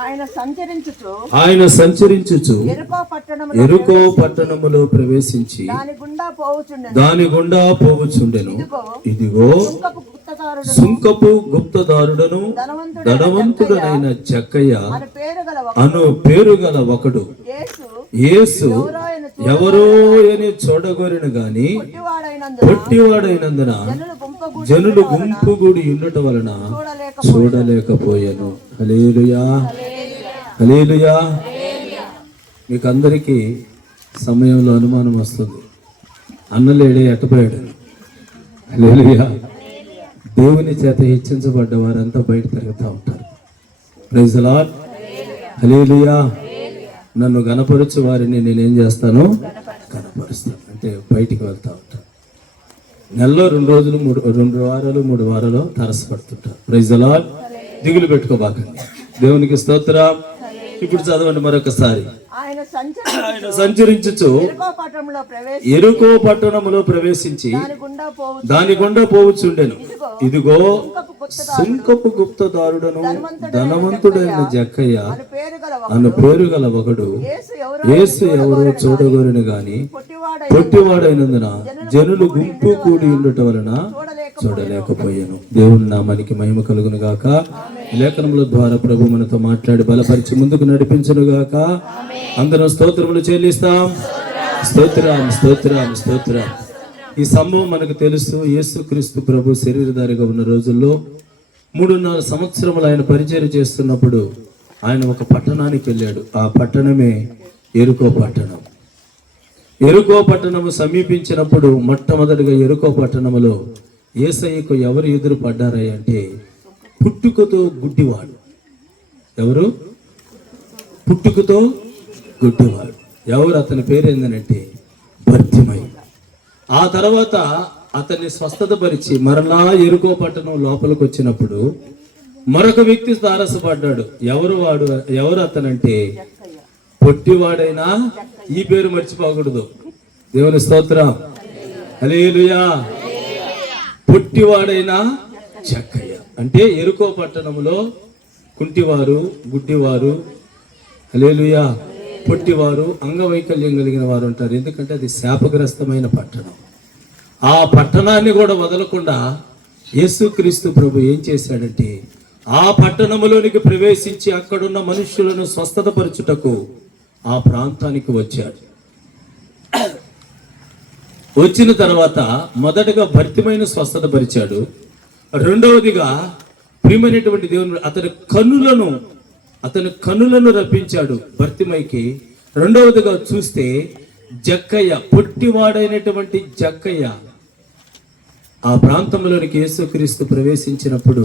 ఆయన సంచరించుచు ఎరుకో పట్టణములో ప్రవేశించి దాని గుండా పోవచ్చుండెను. ఇదిగో సుంకపు గుప్తదారుడను ధనవంతుడనైన జక్కయ్య అను పేరు గల ఒకడు యేసు ఎవరో అని చూడగోరిన గాని పొట్టివాడైనందున జనులు గుంపు గుడి ఉండుట వలన చూడలేకపోయాను. హల్లెలూయా, హల్లెలూయా. మీకు అందరికీ సమయంలో అనుమానం వస్తుంది, అన్నలేడే ఎట్టపోయాడు. హల్లెలూయా. దేవుని చేత హెచ్చించబడ్డ వారంతా బయట తిరుగుతూ ఉంటారు. Praise the lord. హల్లెలూయా. నన్ను గణపరచు వారిని నేనేం చేస్తాను? గణపరుస్తాను. అంటే బయటికి వెళ్తా ఉంటాను. నెలలో 2 రోజులు 2 వారాలు 3 వారాలు తరసపడుతుంటారు. Praise the lord. దిగులు పెట్టుకోబాకండి. దేవునికి స్తోత్రం. ఇప్పుడు చదవండి మరొకసారి. ఆయన సంచరించుచు ఎరుకో పట్టణములో ప్రవేశించి దాని గుండా పోవచ్చుండెను. ఇదిగో సుంకపు గుప్తదారుడను ధనవంతుడైన జక్కయ్య అను పేరు గల ఒకడు యేసు ఎవరో చూడగోరిన గాని పొట్టివాడైనందున జనులు గుంపు కూడి ఉండుట వలన చూడలేకపోయాను. దేవుని నామానికి మహిమ కలుగును గాక. లేఖనముల ద్వారా ప్రభు మనతో మాట్లాడి బలపరిచి ముందుకు నడిపించును గాక. అందరం స్తోత్రములు చెల్లిస్తాం. స్తోత్రం, స్తోత్రం, స్తోత్రం. ఈ సంభవం మనకు తెలుసు. యేసుక్రీస్తు ప్రభు శరీరధారిగా ఉన్న రోజుల్లో 3.5 సంవత్సరములు ఆయన పరిచయం చేస్తున్నప్పుడు ఆయన ఒక పట్టణానికి వెళ్ళాడు. ఆ పట్టణమే ఎరుకో పట్టణం. ఎరుకో పట్టణము సమీపించినప్పుడు మొట్టమొదటిగా ఎరుకో పట్టణములో యేసయ్యకు ఎవరు ఎదురు పడ్డారయ్య అంటే పుట్టుకతో గుడ్డివాడు. ఎవరు? పుట్టుకతో గుడ్డివాడు. ఎవరు? అతని పేరు ఏందనంటే భర్తిమై. ఆ తర్వాత అతన్ని స్వస్థత పరిచి మరలా ఎరుకో పట్టణం లోపలికి వచ్చినప్పుడు మరొక వ్యక్తి తారసపడ్డాడు. ఎవరు వాడు? ఎవరు అతనంటే పొట్టివాడైనా, ఈ పేరు మర్చిపోకూడదు. దేవుని స్తోత్రం, హల్లెలూయా. పొట్టివాడైనా జక్కయ్య అంటే ఎరుకో పట్టణంలో కుంటివారు, గుడ్డివారు, హల్లెలూయా, పొట్టివారు, అంగవైకల్యం కలిగిన వారు ఉంటారు. ఎందుకంటే అది శాపగ్రస్తమైన పట్టణం. ఆ పట్టణాన్ని కూడా వదలకుండా యేసుక్రీస్తు ప్రభు ఏం చేశాడంటే ఆ పట్టణంలోనికి ప్రవేశించి అక్కడున్న మనుష్యులను స్వస్థతపరచుటకు ఆ ప్రాంతానికి వచ్చాడు. వచ్చిన తర్వాత మొదటగా భర్తిమైన స్వస్థత పరిచాడు. రెండవదిగా ప్రియమైనటువంటి దేవుని అతని కన్నులను రప్పించాడు భర్తిమైకి. రెండవదిగా చూస్తే జక్కయ్య, పొట్టివాడైనటువంటి జక్కయ్య ఆ ప్రాంతంలోనికి యేసుక్రీస్తు ప్రవేశించినప్పుడు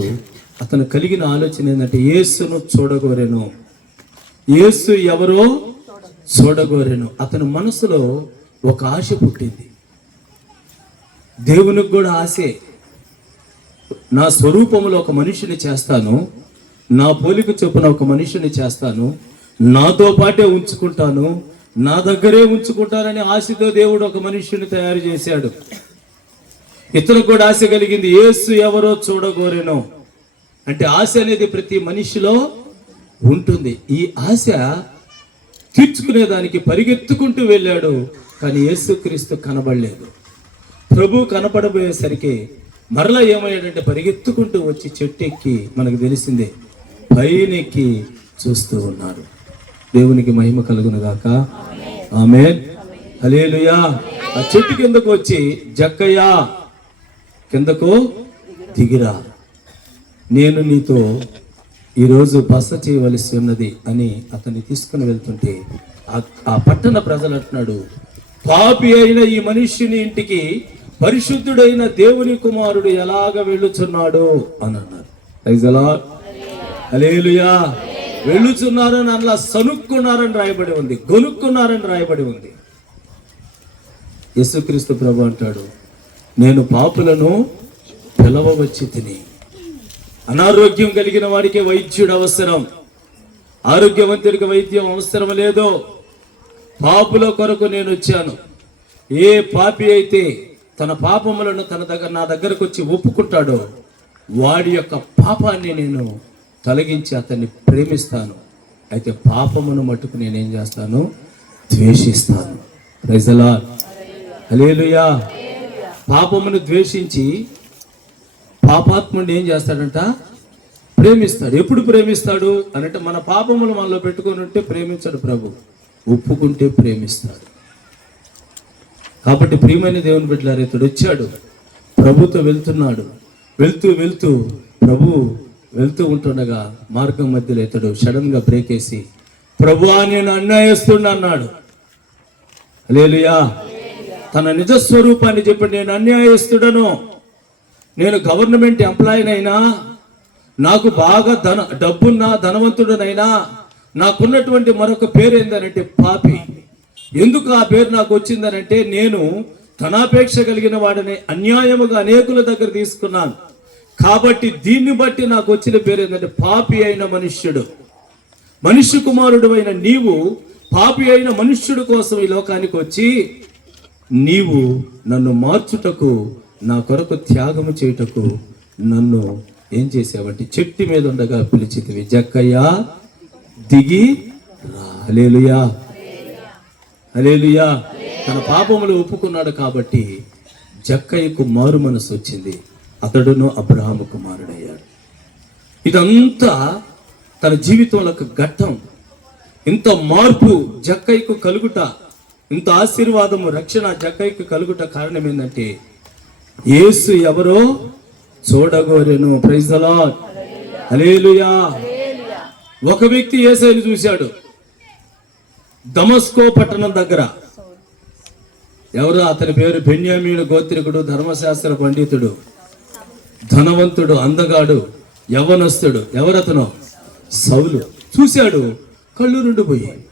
అతను కలిగిన ఆలోచన ఏంటంటే యేసును చూడగోరెను. యేసు ఎవరో చూడగోరెను. అతని మనసులో ఒక ఆశ పుట్టింది. దేవునికి కూడా ఆశే. నా స్వరూపంలో ఒక మనిషిని చేస్తాను, నా పోలిక చొప్పున ఒక మనిషిని చేస్తాను, నాతో పాటే ఉంచుకుంటాను, నా దగ్గరే ఉంచుకుంటానని ఆశతో దేవుడు ఒక మనుష్యుని తయారు చేశాడు. ఇతను కూడా ఆశ కలిగింది. యేసు ఎవరో చూడగోరెను అంటే ఆశ అనేది ప్రతి మనిషిలో ఉంటుంది. ఈ ఆశ తీర్చుకునేదానికి పరిగెత్తుకుంటూ వెళ్ళాడు. కానీ యేసుక్రీస్తు కనబడలేదు. ప్రభు కనపడబోయేసరికి మరలా ఏమయ్యాడంటే పరిగెత్తుకుంటూ వచ్చి చెట్టు ఎక్కి, మనకు తెలిసిందే, పైనెక్కి చూస్తూ ఉన్నారు. దేవునికి మహిమ కలుగును గాక. ఆమేన్, హల్లెలూయా. ఆ చెట్టు కిందకు వచ్చి జక్కయ్య కిందకు దిగిరా, నేను నీతో ఈరోజు బస చేయవలసి ఉన్నది అని అతన్ని తీసుకుని వెళ్తుంటే ఆ పట్టణ ప్రజలు అంటున్నాడు, పాపి అయిన ఈ మనుష్యుని ఇంటికి పరిశుద్ధుడైన దేవుని కుమారుడు ఎలాగ వెళ్ళుచున్నాడు అని అన్నారు. ప్రైజ్ ది లార్డ్, హల్లెలూయా. వెళ్ళుచున్నారని అలా సనుక్కున్నారని రాయబడి ఉంది, గొనుక్కున్నారని రాయబడి ఉంది. యేసుక్రీస్తు ప్రభు అంటాడు, నేను పాపులను పిలవవచ్చి తిని. అనారోగ్యం కలిగిన వాడికి వైద్యుడు అవసరం, ఆరోగ్యవంతుడికి వైద్యం అవసరం లేదు. పాపుల కొరకు నేను వచ్చాను. ఏ పాపి అయితే తన పాపములను నా దగ్గరకు వచ్చి ఒప్పుకుంటాడో వాడి యొక్క పాపాన్ని నేను తొలగించి అతన్ని ప్రేమిస్తాను. అయితే పాపమును మట్టుకు నేనేం చేస్తాను? ద్వేషిస్తాను. Praise the lord. హల్లెలూయా. పాపమును ద్వేషించి పాపాత్ముడిని ఏం చేస్తాడంట? ప్రేమిస్తాడు. ఎప్పుడు ప్రేమిస్తాడు అనంటే మన పాపములు మనలో పెట్టుకొని ఉంటే ప్రేమించడు ప్రభు, ఒప్పుకుంటే ప్రేమిస్తాడు. కాబట్టి ప్రియమైన దేవుని బిడ్డలారా, ఇతడు వచ్చాడు, ప్రభుతో వెళ్తున్నాడు. వెళ్తూ ప్రభు వెళ్తూ ఉంటుండగా మార్గం మధ్యలో ఇతడు సడన్ గా బ్రేక్ వేసి, ప్రభువా నేను అన్యాయస్తుడిని అన్నాడు. హల్లెలూయా. తన నిజ స్వరూపాన్ని చెప్పి, నేను అన్యాయస్తుడను, నేను గవర్నమెంట్ ఎంప్లాయీనైనా, నాకు బాగా డబ్బున్నా ధనవంతుడనైనా, నాకున్నటువంటి మరొక పేరు ఏందనంటే పాపి. ఎందుకు ఆ పేరు నాకు వచ్చిందనంటే, నేను ధనాపేక్ష కలిగిన వాడిని అన్యాయముగా అనేకుల దగ్గర తీసుకున్నాను. కాబట్టి దీన్ని బట్టి నాకు వచ్చిన పేరు ఏంటంటే పాపి అయిన మనుష్యుడు. మనుష్య కుమారుడు అయిన నీవు పాపి అయిన మనుష్యుడు కోసం ఈ లోకానికి వచ్చి నీవు నన్ను మార్చుటకు, నా కొరకు త్యాగము చేయుటకు నన్ను ఏం చేసావంటే చెట్టు మీద ఉండగా పిలిచితివి, జక్కయ్య దిగి రా. హల్లెలూయా. హల్లెలూయా. తన పాపములు ఒప్పుకున్నాడు కాబట్టి జక్కయ్యకు మారు మనసు వచ్చింది. అతడును అబ్రహాము కుమారుడయ్యాడు. ఇదంతా తన జీవితంలో ఒక ఘట్టం. ఇంత మార్పు జక్కయ్యకు కలుగుట, ఇంత ఆశీర్వాదము, రక్షణ జక్కయ్యకు కలుగుట కారణం ఏంటంటే యేసు ఎవరో చూడగోరెను. Praise the lord. హల్లెలూయా. ఒక వ్యక్తి యేసుని చూశాడు దమస్కో పట్టణం దగ్గర. ఎవరు? అతని పేరు బెన్యామీను గోత్రికుడు, ధర్మశాస్త్ర పండితుడు, ధనవంతుడు, అందగాడు, యవ్వనస్తుడు. ఎవరతను? సౌలు. చూశాడు, కళ్ళు రెండు పోయాయి.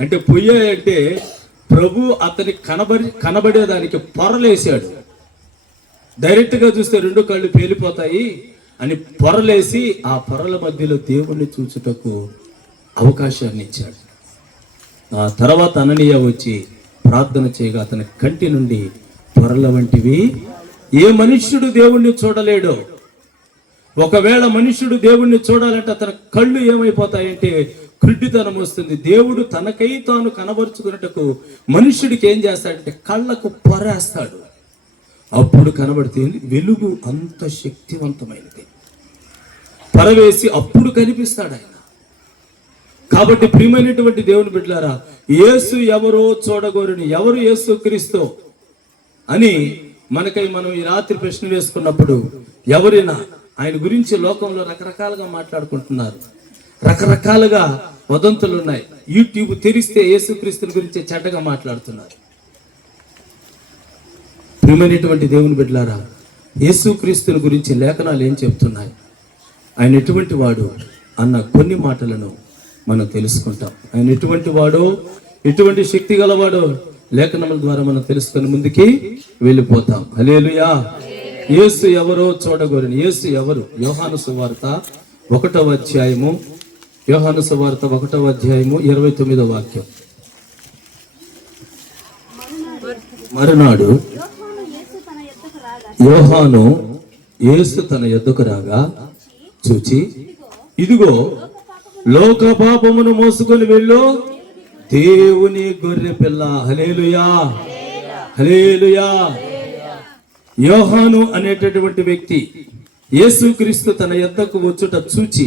అంటే పోయాయంటే ప్రభు అతని కనబడేదానికి పొరలేసాడు. డైరెక్ట్ గా చూస్తే రెండు కళ్ళు పేలిపోతాయి అని పొరలేసి ఆ పొరల మధ్యలో దేవుణ్ణి చూచుటకు అవకాశాన్ని ఇచ్చాడు. ఆ తర్వాత అననీయ వచ్చి ప్రార్థన చేయగా అతని కంటి నుండి పొరల వంటివి. ఏ మనుష్యుడు దేవుణ్ణి చూడలేడో, ఒకవేళ మనుష్యుడు దేవుణ్ణి చూడాలంటే అతని కళ్ళు ఏమైపోతాయంటే కృడ్డితనం వస్తుంది. దేవుడు తనకై తాను కనబరుచుకున్నట్టుకు మనుష్యుడికి ఏం చేస్తాడంటే కళ్ళకు పొరేస్తాడు. అప్పుడు కనబడుతుంది. వెలుగు అంత శక్తివంతమైనది. పరవేసి అప్పుడు కనిపిస్తాడు ఆయన. కాబట్టి ప్రియమైనటువంటి దేవుని బిడ్డలారా, యేసు ఎవరో చూడగోరుని, ఎవరు యేసు క్రీస్తు అని మనకై మనం ఈ రాత్రి ప్రశ్న వేసుకున్నప్పుడు, ఎవరైనా ఆయన గురించి లోకంలో రకరకాలుగా మాట్లాడుకుంటున్నారు, రకరకాలుగా వదంతులు ఉన్నాయి. యూట్యూబ్ తెరిస్తే యేసుక్రీస్తుని గురించి చెడ్డగా మాట్లాడుతున్నారు. ప్రియమైనటువంటి దేవుని బిడ్డలారా, యేసుక్రీస్తుని గురించి లేఖనాలు ఏం చెప్తున్నాయి, ఆయన ఎటువంటి వాడు అన్న కొన్ని మాటలను మనం తెలుసుకుంటాం. ఆయన ఎటువంటి వాడో, ఎటువంటి శక్తి గలవాడో లేఖనముల ద్వారా మనం తెలుసుకుని ముందుకి వెళ్ళిపోతాం. హల్లెలూయా. యేసు ఎవరో చూడగోరని. యేసు ఎవరు? యోహాను సువార్త 1వ అధ్యాయము, యోహాను సువార్త 1వ అధ్యాయము 29వ వాక్యం. మరునాడు యోహాను యేసు తన యొద్దకు రాగా చూచి, ఇదిగో లోక పాపమును మోసుకొని వెళ్ళు దేవుని గొర్రె పిల్ల. హల్లెలూయా. హల్లెలూయా. యోహాను అనేటటువంటి వ్యక్తి యేసుక్రీస్తు తన యొద్దకు వచ్చుట చూచి,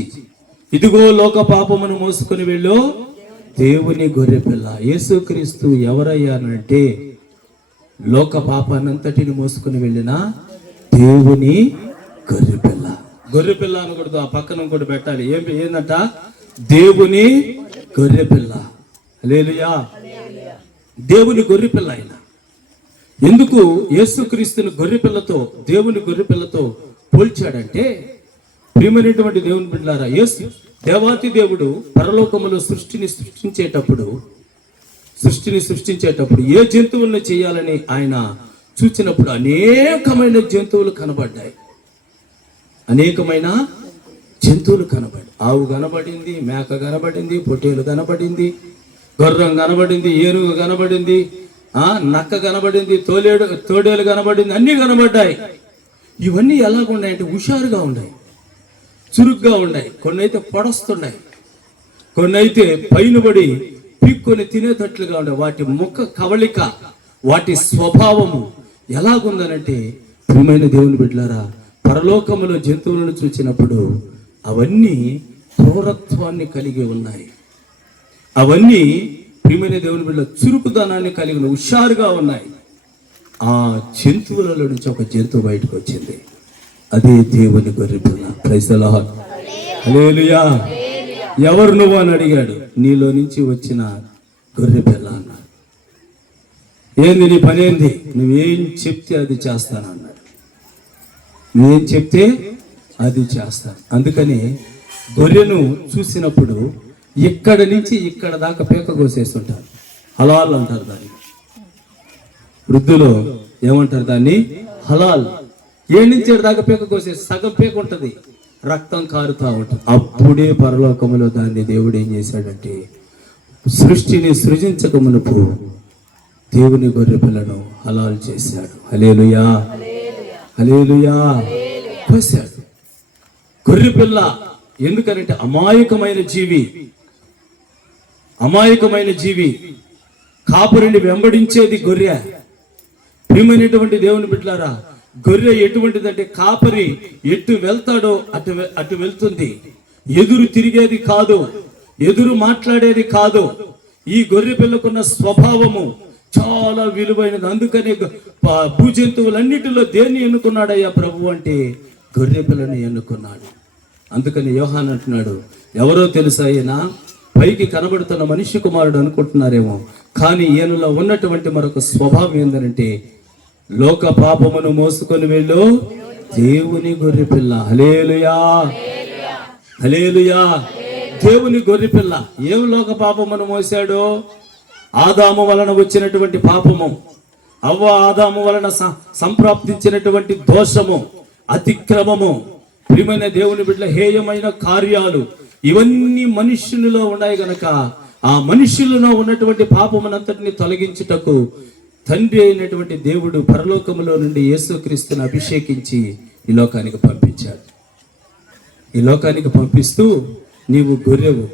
ఇదిగో లోక పాపమును మోసుకొని వెళ్ళు దేవుని గొర్రె పిల్ల. యేసుక్రీస్తు ఎవరయ్యానంటే లోక పాపానంతటిని మోసుకొని వెళ్ళిన దేవుని గొర్రె పిల్ల. గొర్రె పిల్ల అనకూడదు, ఆ పక్కన ఇంకోటి పెట్టాలి. ఏంటంట? దేవుని గొర్రె పిల్ల. హల్లెలూయా. దేవుని గొర్రె పిల్ల ఆయన. ఎందుకు యేసుక్రీస్తుని గొర్రె పిల్లతో, దేవుని గొర్రె పిల్లతో పోల్చాడంటే, ప్రియమైనటువంటి దేవుని బిడ్డలారా, యేసు దేవాతి దేవుడు పరలోకములో సృష్టిని సృష్టించేటప్పుడు ఏ జంతువులను చేయాలని ఆయన చూచినప్పుడు అనేకమైన జంతువులు కనబడ్డాయి. అనేకమైన జంతువులు కనబడి, ఆవు కనబడింది, మేక కనబడింది, పొట్టేలు కనబడింది, గుర్రం కనబడింది, ఏనుగు కనబడింది, నక్క కనబడింది, తోడేలు కనబడింది, అన్ని కనబడ్డాయి. ఇవన్నీ ఎలాగున్నాయంటే హుషారుగా ఉన్నాయి, చురుగ్గా ఉన్నాయి. కొన్ని అయితే పొడస్తున్నాయి, కొన్ని అయితే పైన పడి పీక్కొని తినేటట్లుగా ఉన్నాయి. వాటి ముఖ కవళిక, వాటి స్వభావము ఎలాగుందనంటే, ప్రియమైన దేవుని బిడ్డలారా, పరలోకములో జంతువులను చూసినప్పుడు అవన్నీ క్రూరత్వాన్ని కలిగి ఉన్నాయి. అవన్నీ ప్రియమైన దేవుని బిడ్డల చురుకుదనాన్ని కలిగిన హుషారుగా ఉన్నాయి. ఆ జంతువులలో నుంచి ఒక జంతువు బయటకు వచ్చింది, అదే దేవుని గొర్రెపిల్ల. ప్రైజ్ ది లార్డ్, హల్లెలూయా. ఎవరు నువ్వు అని అడిగాడు. నీలో నుంచి వచ్చిన గొర్రెపిల్ల అన్నాడు. ఏంది నీ పని ఏంది? నువ్వేం చెప్తే అది చేస్తానన్నాడు. నువ్వేం చెప్తే అది చేస్తాను. అందుకని గొర్రెను చూసినప్పుడు ఇక్కడ నుంచి ఇక్కడ దాకా పేక కోసేస్తుంటారు. హలాల్ అంటారు దాన్ని. వృద్ధులో ఏమంటారు దాన్ని? హలాల్. ఏడు నుంచి ఏడు దాకా పేక కోసేసి సగం పేక ఉంటుంది, రక్తం కారుతా ఉంటుంది. అప్పుడే పరలోకములో దాన్ని దేవుడు ఏం చేశాడంటే, సృష్టిని సృజించక మునుపు దేవుని గొర్రె పిల్లను హలాల్ చేశాడు. హల్లెలూయా, హల్లెలూయా. కోసాడు గొర్రె పిల్ల. ఎందుకనంటే అమాయకమైన జీవి, అమాయకమైన జీవి. కాపురిని వెంబడించేది గొర్రె. ప్రియమైనటువంటి దేవుని బిడ్డలారా, గొర్రె ఎటువంటిదంటే, కాపరి ఎటు వెళ్తాడో అటు వెళ్తుంది. ఎదురు తిరిగేది కాదు, ఎదురు మాట్లాడేది కాదు. ఈ గొర్రె పిల్లకున్న స్వభావము చాలా విలువైనది. అందుకనే భూజంతువులన్నిటిలో దేన్ని ఎన్నుకున్నాడయ్యా ప్రభు అంటే, గొర్రె పిల్లని ఎన్నుకున్నాడు. అందుకని యోహాను అంటున్నాడు, ఎవరో తెలుసా ఈయన? పైకి కనబడుతున్న మనిషి కుమారుడు అనుకుంటున్నారేమో, కానీ ఈయనలో ఉన్నటువంటి మరొక స్వభావం ఏంటంటే, లోక పాపమును మోసుకొని వెళ్ళు దేవుని గొర్రె పిల్ల. హల్లెలూయా, హల్లెలూయా. దేవుని గొర్రె పిల్ల. ఏం లోక పాపమును మోసాడో? ఆదాము వలన వచ్చినటువంటి పాపము, అవ్వ ఆదాము వలన సంప్రాప్తించినటువంటి దోషము, అతిక్రమము, ప్రియమైన దేవుని బిడ్డల హేయమైన కార్యాలు, ఇవన్నీ మనుష్యునిలో ఉన్నాయి గనక ఆ మనుష్యులలో ఉన్నటువంటి పాపమునంతటిని తొలగించుటకు తండ్రి అయినటువంటి దేవుడు పరలోకములో నుండి యేసుక్రీస్తుని అభిషేకించి ఈ లోకానికి పంపించాడు. ఈ లోకానికి పంపిస్తూ, నీవు గొర్రెవు,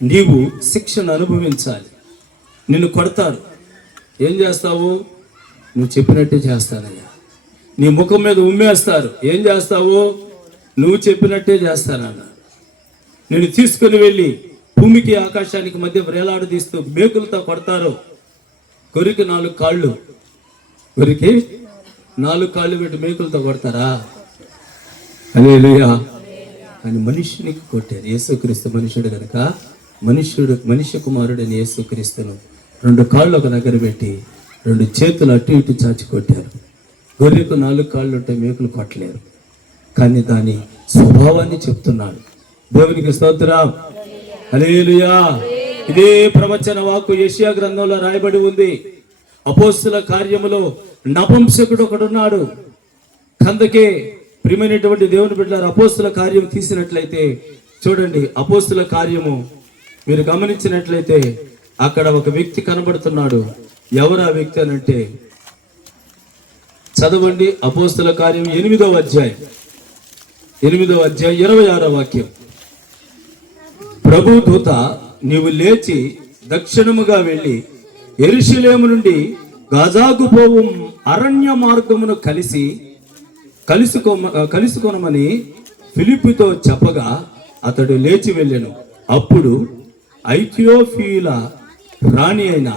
నీవు శిక్షను అనుభవించాలి. నిన్ను కొడతారు, ఏం చేస్తావు? నువ్వు చెప్పినట్టే చేస్తానయ్యా. నీ ముఖం మీద ఉమ్మేస్తారు, ఏం చేస్తావు? నువ్వు చెప్పినట్టే చేస్తానన్నా. నేను తీసుకుని వెళ్ళి భూమికి ఆకాశానికి మధ్య వ్రేలాడదీస్తూ మేకులతో కొడతారు. గొర్రెకి 4 కాళ్ళు, గొర్రెకి 4 కాళ్ళు పెట్టి మేకులతో కొడతారా? హల్లెలూయా. కానీ మనుష్యునికి కొట్టారు. యేసుక్రీస్తు మనుష్యుడు కనుక మనుష్య కుమారుడైన యేసుక్రీస్తును 2 కాళ్ళు ఒక దగ్గర పెట్టి 2 చేతులు అటు ఇటు చాచి కొట్టారు. గొర్రెకు 4 కాళ్ళు ఉంటే మేకులు కొట్టలేరు. కానీ దాని స్వభావాన్ని చెప్తున్నాడు. దేవునికి స్తోత్రం, హల్లెలూయా. ఇదే ప్రవచన వాక్కు యెషయా గ్రంథంలో రాయబడి ఉంది. అపోస్తుల కార్యములో నపుంసకుడు ఒకడున్నాడు. కందకే ప్రియమైనటువంటి దేవుని బిడ్డలారా, అపోస్తుల కార్యం తీసినట్లయితే చూడండి, అపోస్తుల కార్యము మీరు గమనించినట్లయితే అక్కడ ఒక వ్యక్తి కనబడుతున్నాడు. ఎవరు ఆ వ్యక్తి అనంటే, చదవండి అపోస్తుల కార్యం 8వ అధ్యాయం 26వ వాక్యం. ప్రభు దూత, నీవు లేచి దక్షిణముగా వెళ్ళి యెరూషలేము నుండి గాజాకు పోవు అరణ్య మార్గమును కలుసుకొనమని ఫిలిప్పుతో చెప్పగా అతడు లేచి వెళ్ళెను. అప్పుడు ఐథియోపియుల రాణి అయిన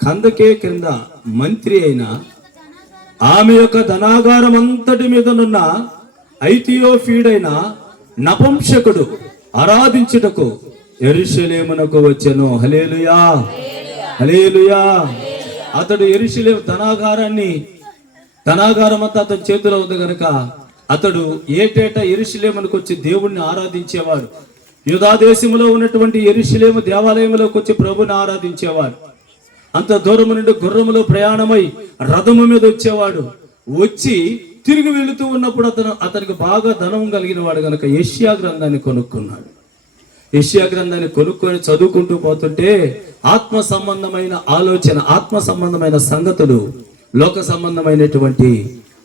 కందకే క్రింద మంత్రి అయిన ఆమె యొక్క ధనాగారం అంతటి మీదనున్న ఐథియోపియుడైన నపుంసకుడు ఆరాధించుటకు యెరూషలేమునకు వచ్చెను. హల్లెలూయా, హల్లెలూయా. అతడు యెరూషలేము ధనాగారం అంతా అతని చేతిలో ఉంది కనుక అతడు ఏటేటా యెరూషలేమునకు వచ్చి దేవుణ్ణి ఆరాధించేవాడు. యూదా దేశములో ఉన్నటువంటి యెరూషలేము దేవాలయంలోకి వచ్చి ప్రభుని ఆరాధించేవాడు. అంత దూరము నుండి గుర్రములో ప్రయాణమై రథము మీద వచ్చేవాడు. వచ్చి తిరిగి వెళుతూ ఉన్నప్పుడు అతనికి బాగా ధనం కలిగిన వాడు కనుక యెషయా గ్రంథాన్ని కొనుక్కున్నాడు. యెషయా గ్రంథాన్ని కొనుక్కొని చదువుకుంటూ పోతుంటే ఆత్మ సంబంధమైన ఆలోచన, ఆత్మ సంబంధమైన సంగతులు, లోక సంబంధమైనటువంటి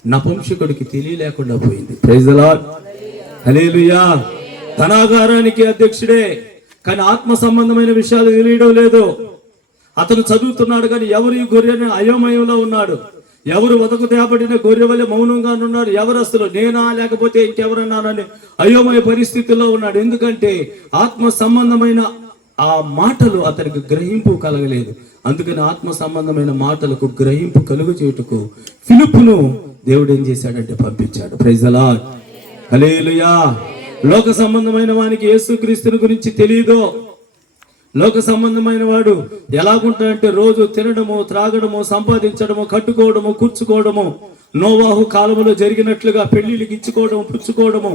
నపుంసకుడికి తెలియలేకుండా పోయింది. ప్రైజ్ ది లార్డ్, హల్లెలూయా. ధనాగారానికి అధ్యక్షుడే, కానీ ఆత్మ సంబంధమైన విషయాలు తెలియడం లేదు. అతను చదువుతున్నాడు కానీ ఎవరు ఈ గొర్రెని అయోమయంలో ఉన్నాడు. ఎవరు వదకు తేబడిన గొర్రె వలె మౌనంగా ఉన్నాడు. ఎవరు అసలు నేనా లేకపోతే ఇంకెవరన్నానని అయోమయ పరిస్థితుల్లో ఉన్నాడు. ఎందుకంటే ఆత్మ సంబంధమైన ఆ మాటలు అతనికి గ్రహింపు కలగలేదు. అందుకని ఆత్మ సంబంధమైన మాటలకు గ్రహింపు కలుగు చేయుటకు ఫిలిప్పును దేవుడు ఏం చేశాడంటే పంపించాడు. ప్రైజ్ ది లార్డ్, హల్లెలూయా. లోక సంబంధమైన వానికి యేసుక్రీస్తుని గురించి తెలియదు. లోక సంబంధమైన వాడు ఎలాగుంటాడంటే రోజు తినడము, త్రాగడము, సంపాదించడము, కట్టుకోవడము, కూర్చుకోవడము, నోవాహు కాలంలో జరిగినట్లుగా పెళ్లిళ్ళకి ఇచ్చుకోవడము, పుచ్చుకోవడము,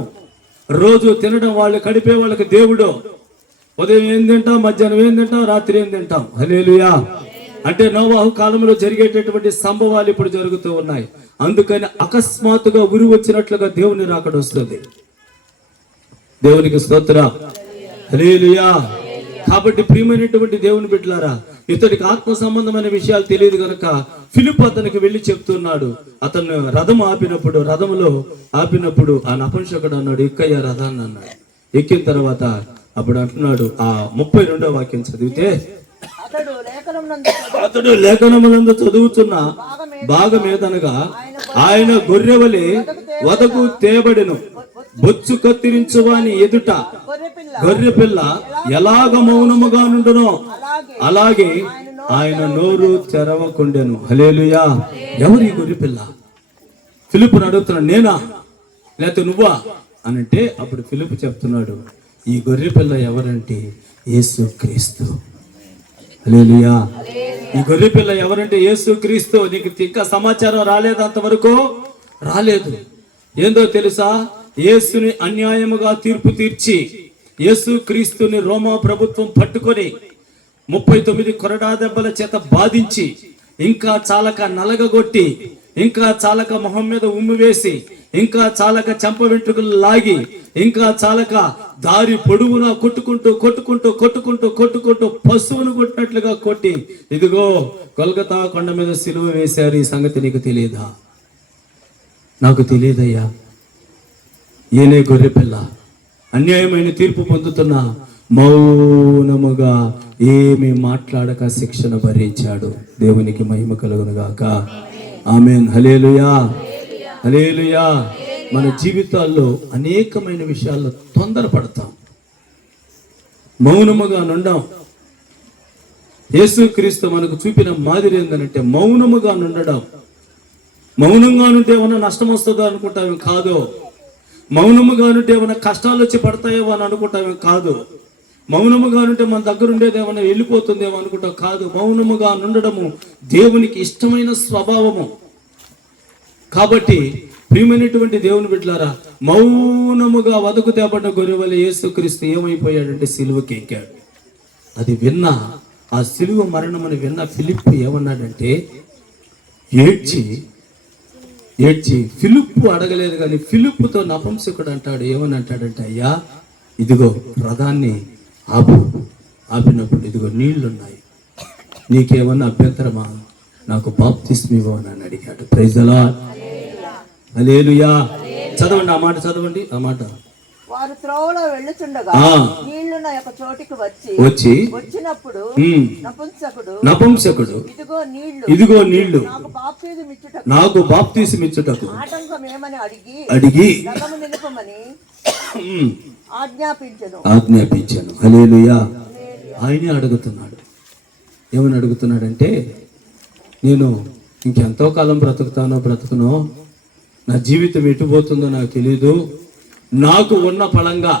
రోజు తినడం. వాళ్ళు కడిపే వాళ్ళకి దేవుడు. ఉదయం ఏం తింటాం, మధ్యాహ్నం ఏం తింటాం, రాత్రి ఏం తింటాం. హల్లెలూయా. అంటే నోవాహు కాలంలో జరిగేటటువంటి సంభవాలు ఇప్పుడు జరుగుతూ ఉన్నాయి. అందుకని అకస్మాత్తుగా ఉరి వచ్చినట్లుగా దేవుని రాకడ వస్తుంది. దేవునికి స్తోత్రం, హల్లెలూయా. కాబట్టి ప్రియమైనటువంటి దేవుని బిడ్డలారా, ఇతడికి ఆత్మ సంబంధమైన విషయాలు తెలియదు కనుక ఫిలిప్ అతనికి వెళ్ళి చెప్తున్నాడు. అతను రథం రథములో ఆపినప్పుడు ఆ నపుంసకుడు అన్నాడు, ఎక్కయ్యా రథాన్ని అన్నాడు. ఎక్కిన తర్వాత అప్పుడు అంటున్నాడు, ఆ 32వ వాక్యం చదివితే, అతడు లేఖనములందు చదువుతున్న భాగమేదనగా ఆయన గొర్రెవలే వదకు తేబడెను. బొచ్చు కత్తిరించువాని ఎదుట గొర్రె పిల్ల ఎలాగ మౌనముగా నుండునో అలాగే ఆయన నోరు తెరవకుండెను. హల్లెలూయా. ఎవరు ఈ గొర్రె పిల్ల? ఫిలిప్పును అడుగుతున్నాడు, నేనా లేకపోతే నువ్వా అని అంటే అప్పుడు ఫిలిప్ చెప్తున్నాడు, ఈ గొర్రె పిల్ల ఎవరంటే యేసుక్రీస్తు. హల్లెలూయా. ఈ గొర్రె పిల్ల ఎవరంటే యేసుక్రీస్తు. నీకు ఇంకా సమాచారం రాలేదు, అంతవరకు రాలేదు. ఏందో తెలుసా? యేసుని అన్యాయముగా తీర్పు తీర్చి యేసుక్రీస్తుని రోమా ప్రభుత్వం పట్టుకొని 39 కొరడా దెబ్బల చేత బాధించి, ఇంకా చాలక నలగగొట్టి, ఇంకా చాలక మొహం మీద ఉమ్ము వేసి, ఇంకా చాలక చెంప వెంట్రుకలు లాగి, ఇంకా చాలక దారి పొడుగునా కొట్టుకుంటూ పశువును కొట్టినట్లుగా కొట్టి, ఇదిగో కొల్కతా కొండ మీద సిలువ వేశారు. ఈ సంగతి నీకు తెలియదా? నాకు తెలియదయ్యా. ఈయనే గొర్రె పిల్ల, అన్యాయమైన తీర్పు పొందుతున్న మౌనముగా ఏమి మాట్లాడక శిక్షణ భరించాడు. దేవునికి మహిమ కలుగును గాక. ఆమేన్, హల్లెలూయా, హల్లెలూయా. మన జీవితాల్లో అనేకమైన విషయాల్లో తొందరపడతాం, మౌనముగా నుండాం. యేసుక్రీస్తు మనకు చూపిన మాదిరి ఏంటంటే మౌనముగా నుండడం. మౌనంగా నుంటే ఏమన్నా నష్టం వస్తుందో అనుకుంటాం, కాదు. మౌనముగా నుంటే ఏమైనా కష్టాలు వచ్చి పడతాయేమో అని అనుకుంటామే, కాదు. మౌనముగా నుంటే మన దగ్గర ఉండేది ఏమైనా వెళ్ళిపోతుందేమో అనుకుంటాం, కాదు. మౌనముగా నుండడము దేవునికి ఇష్టమైన స్వభావము. కాబట్టి ప్రియమైనటువంటి దేవుని బిడ్డలారా, మౌనముగా వదకు తేబడిన గొర్రెవలె యేసుక్రీస్తు ఏమైపోయాడంటే సిలువకి ఎక్కాడు. అది విన్నా, ఆ సిలువ మరణమని విన్న ఫిలిప్పు ఏమన్నాడంటే ఏడ్చి ఫిలిప్పు అడగలేదు కానీ ఫిలిప్పుతో నపుంసకుడు అంటాడు. ఏమని అంటాడంటే, అయ్యా ఇదిగో రథాన్ని ఆపినప్పుడు ఇదిగో నీళ్లున్నాయి, నీకేమన్నా అభ్యంతరమా? నాకు బాప్తిస్మం ఇవ్వమని అని అడిగాడు. ప్రైజ్ ది లార్డ్, హల్లెలూయా. చదవండి ఆ మాట, చదవండి ఆ మాట. వారు త్రోవలో వెళ్ళుచుండగా నీళ్లున్న ఒక చోటికి వచ్చినప్పుడు నపుంసకుడు ఇదిగో నీళ్లు నాకు బాప్తిస్మం ఇచ్చుటకు అడిగి ఆజ్ఞాపించాను. హల్లెలూయా. ఆయనే అడుగుతున్నాడు. ఏమని అడుగుతున్నాడంటే, నేను ఇంకెంతో కాలం బ్రతుకునో, నా జీవితం ఎటుపోతుందో నాకు తెలీదు. నాకు ఉన్న ఫలంగా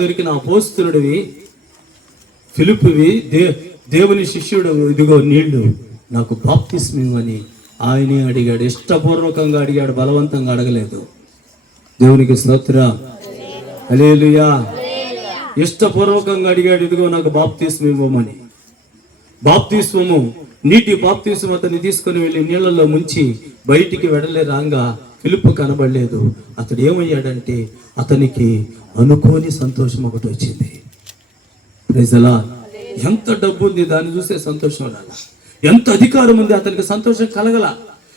దొరికిన అపోస్తలుడివి, ఫిలిప్పువి, దేవుని శిష్యుడు, ఇదిగో నీళ్లు నాకు బాప్తిస్మం ఇవ్వని ఆయనే అడిగాడు. ఇష్టపూర్వకంగా అడిగాడు, బలవంతంగా అడగలేదు. దేవునికి స్తోత్రం, హల్లెలూయా. ఇష్టపూర్వకంగా అడిగాడు, ఇదిగో నాకు బాప్తిస్మం ఇవ్వమని. బాప్తిస్మము, నీటి బాప్తిస్మం అతన్ని తీసుకుని వెళ్ళి నీళ్లలో ముంచి బయటికి వెడలే రాగా ఫిలిప్పు కనబడలేదు. అతడు ఏమయ్యాడంటే, అతనికి అనుకోని సంతోషం ఒకటి వచ్చింది. Praise the lord. ఎంత డబ్బు ఉంది దాన్ని చూసే సంతోషం రాల, ఎంత అధికారం ఉంది అతనికి సంతోషం కలగల.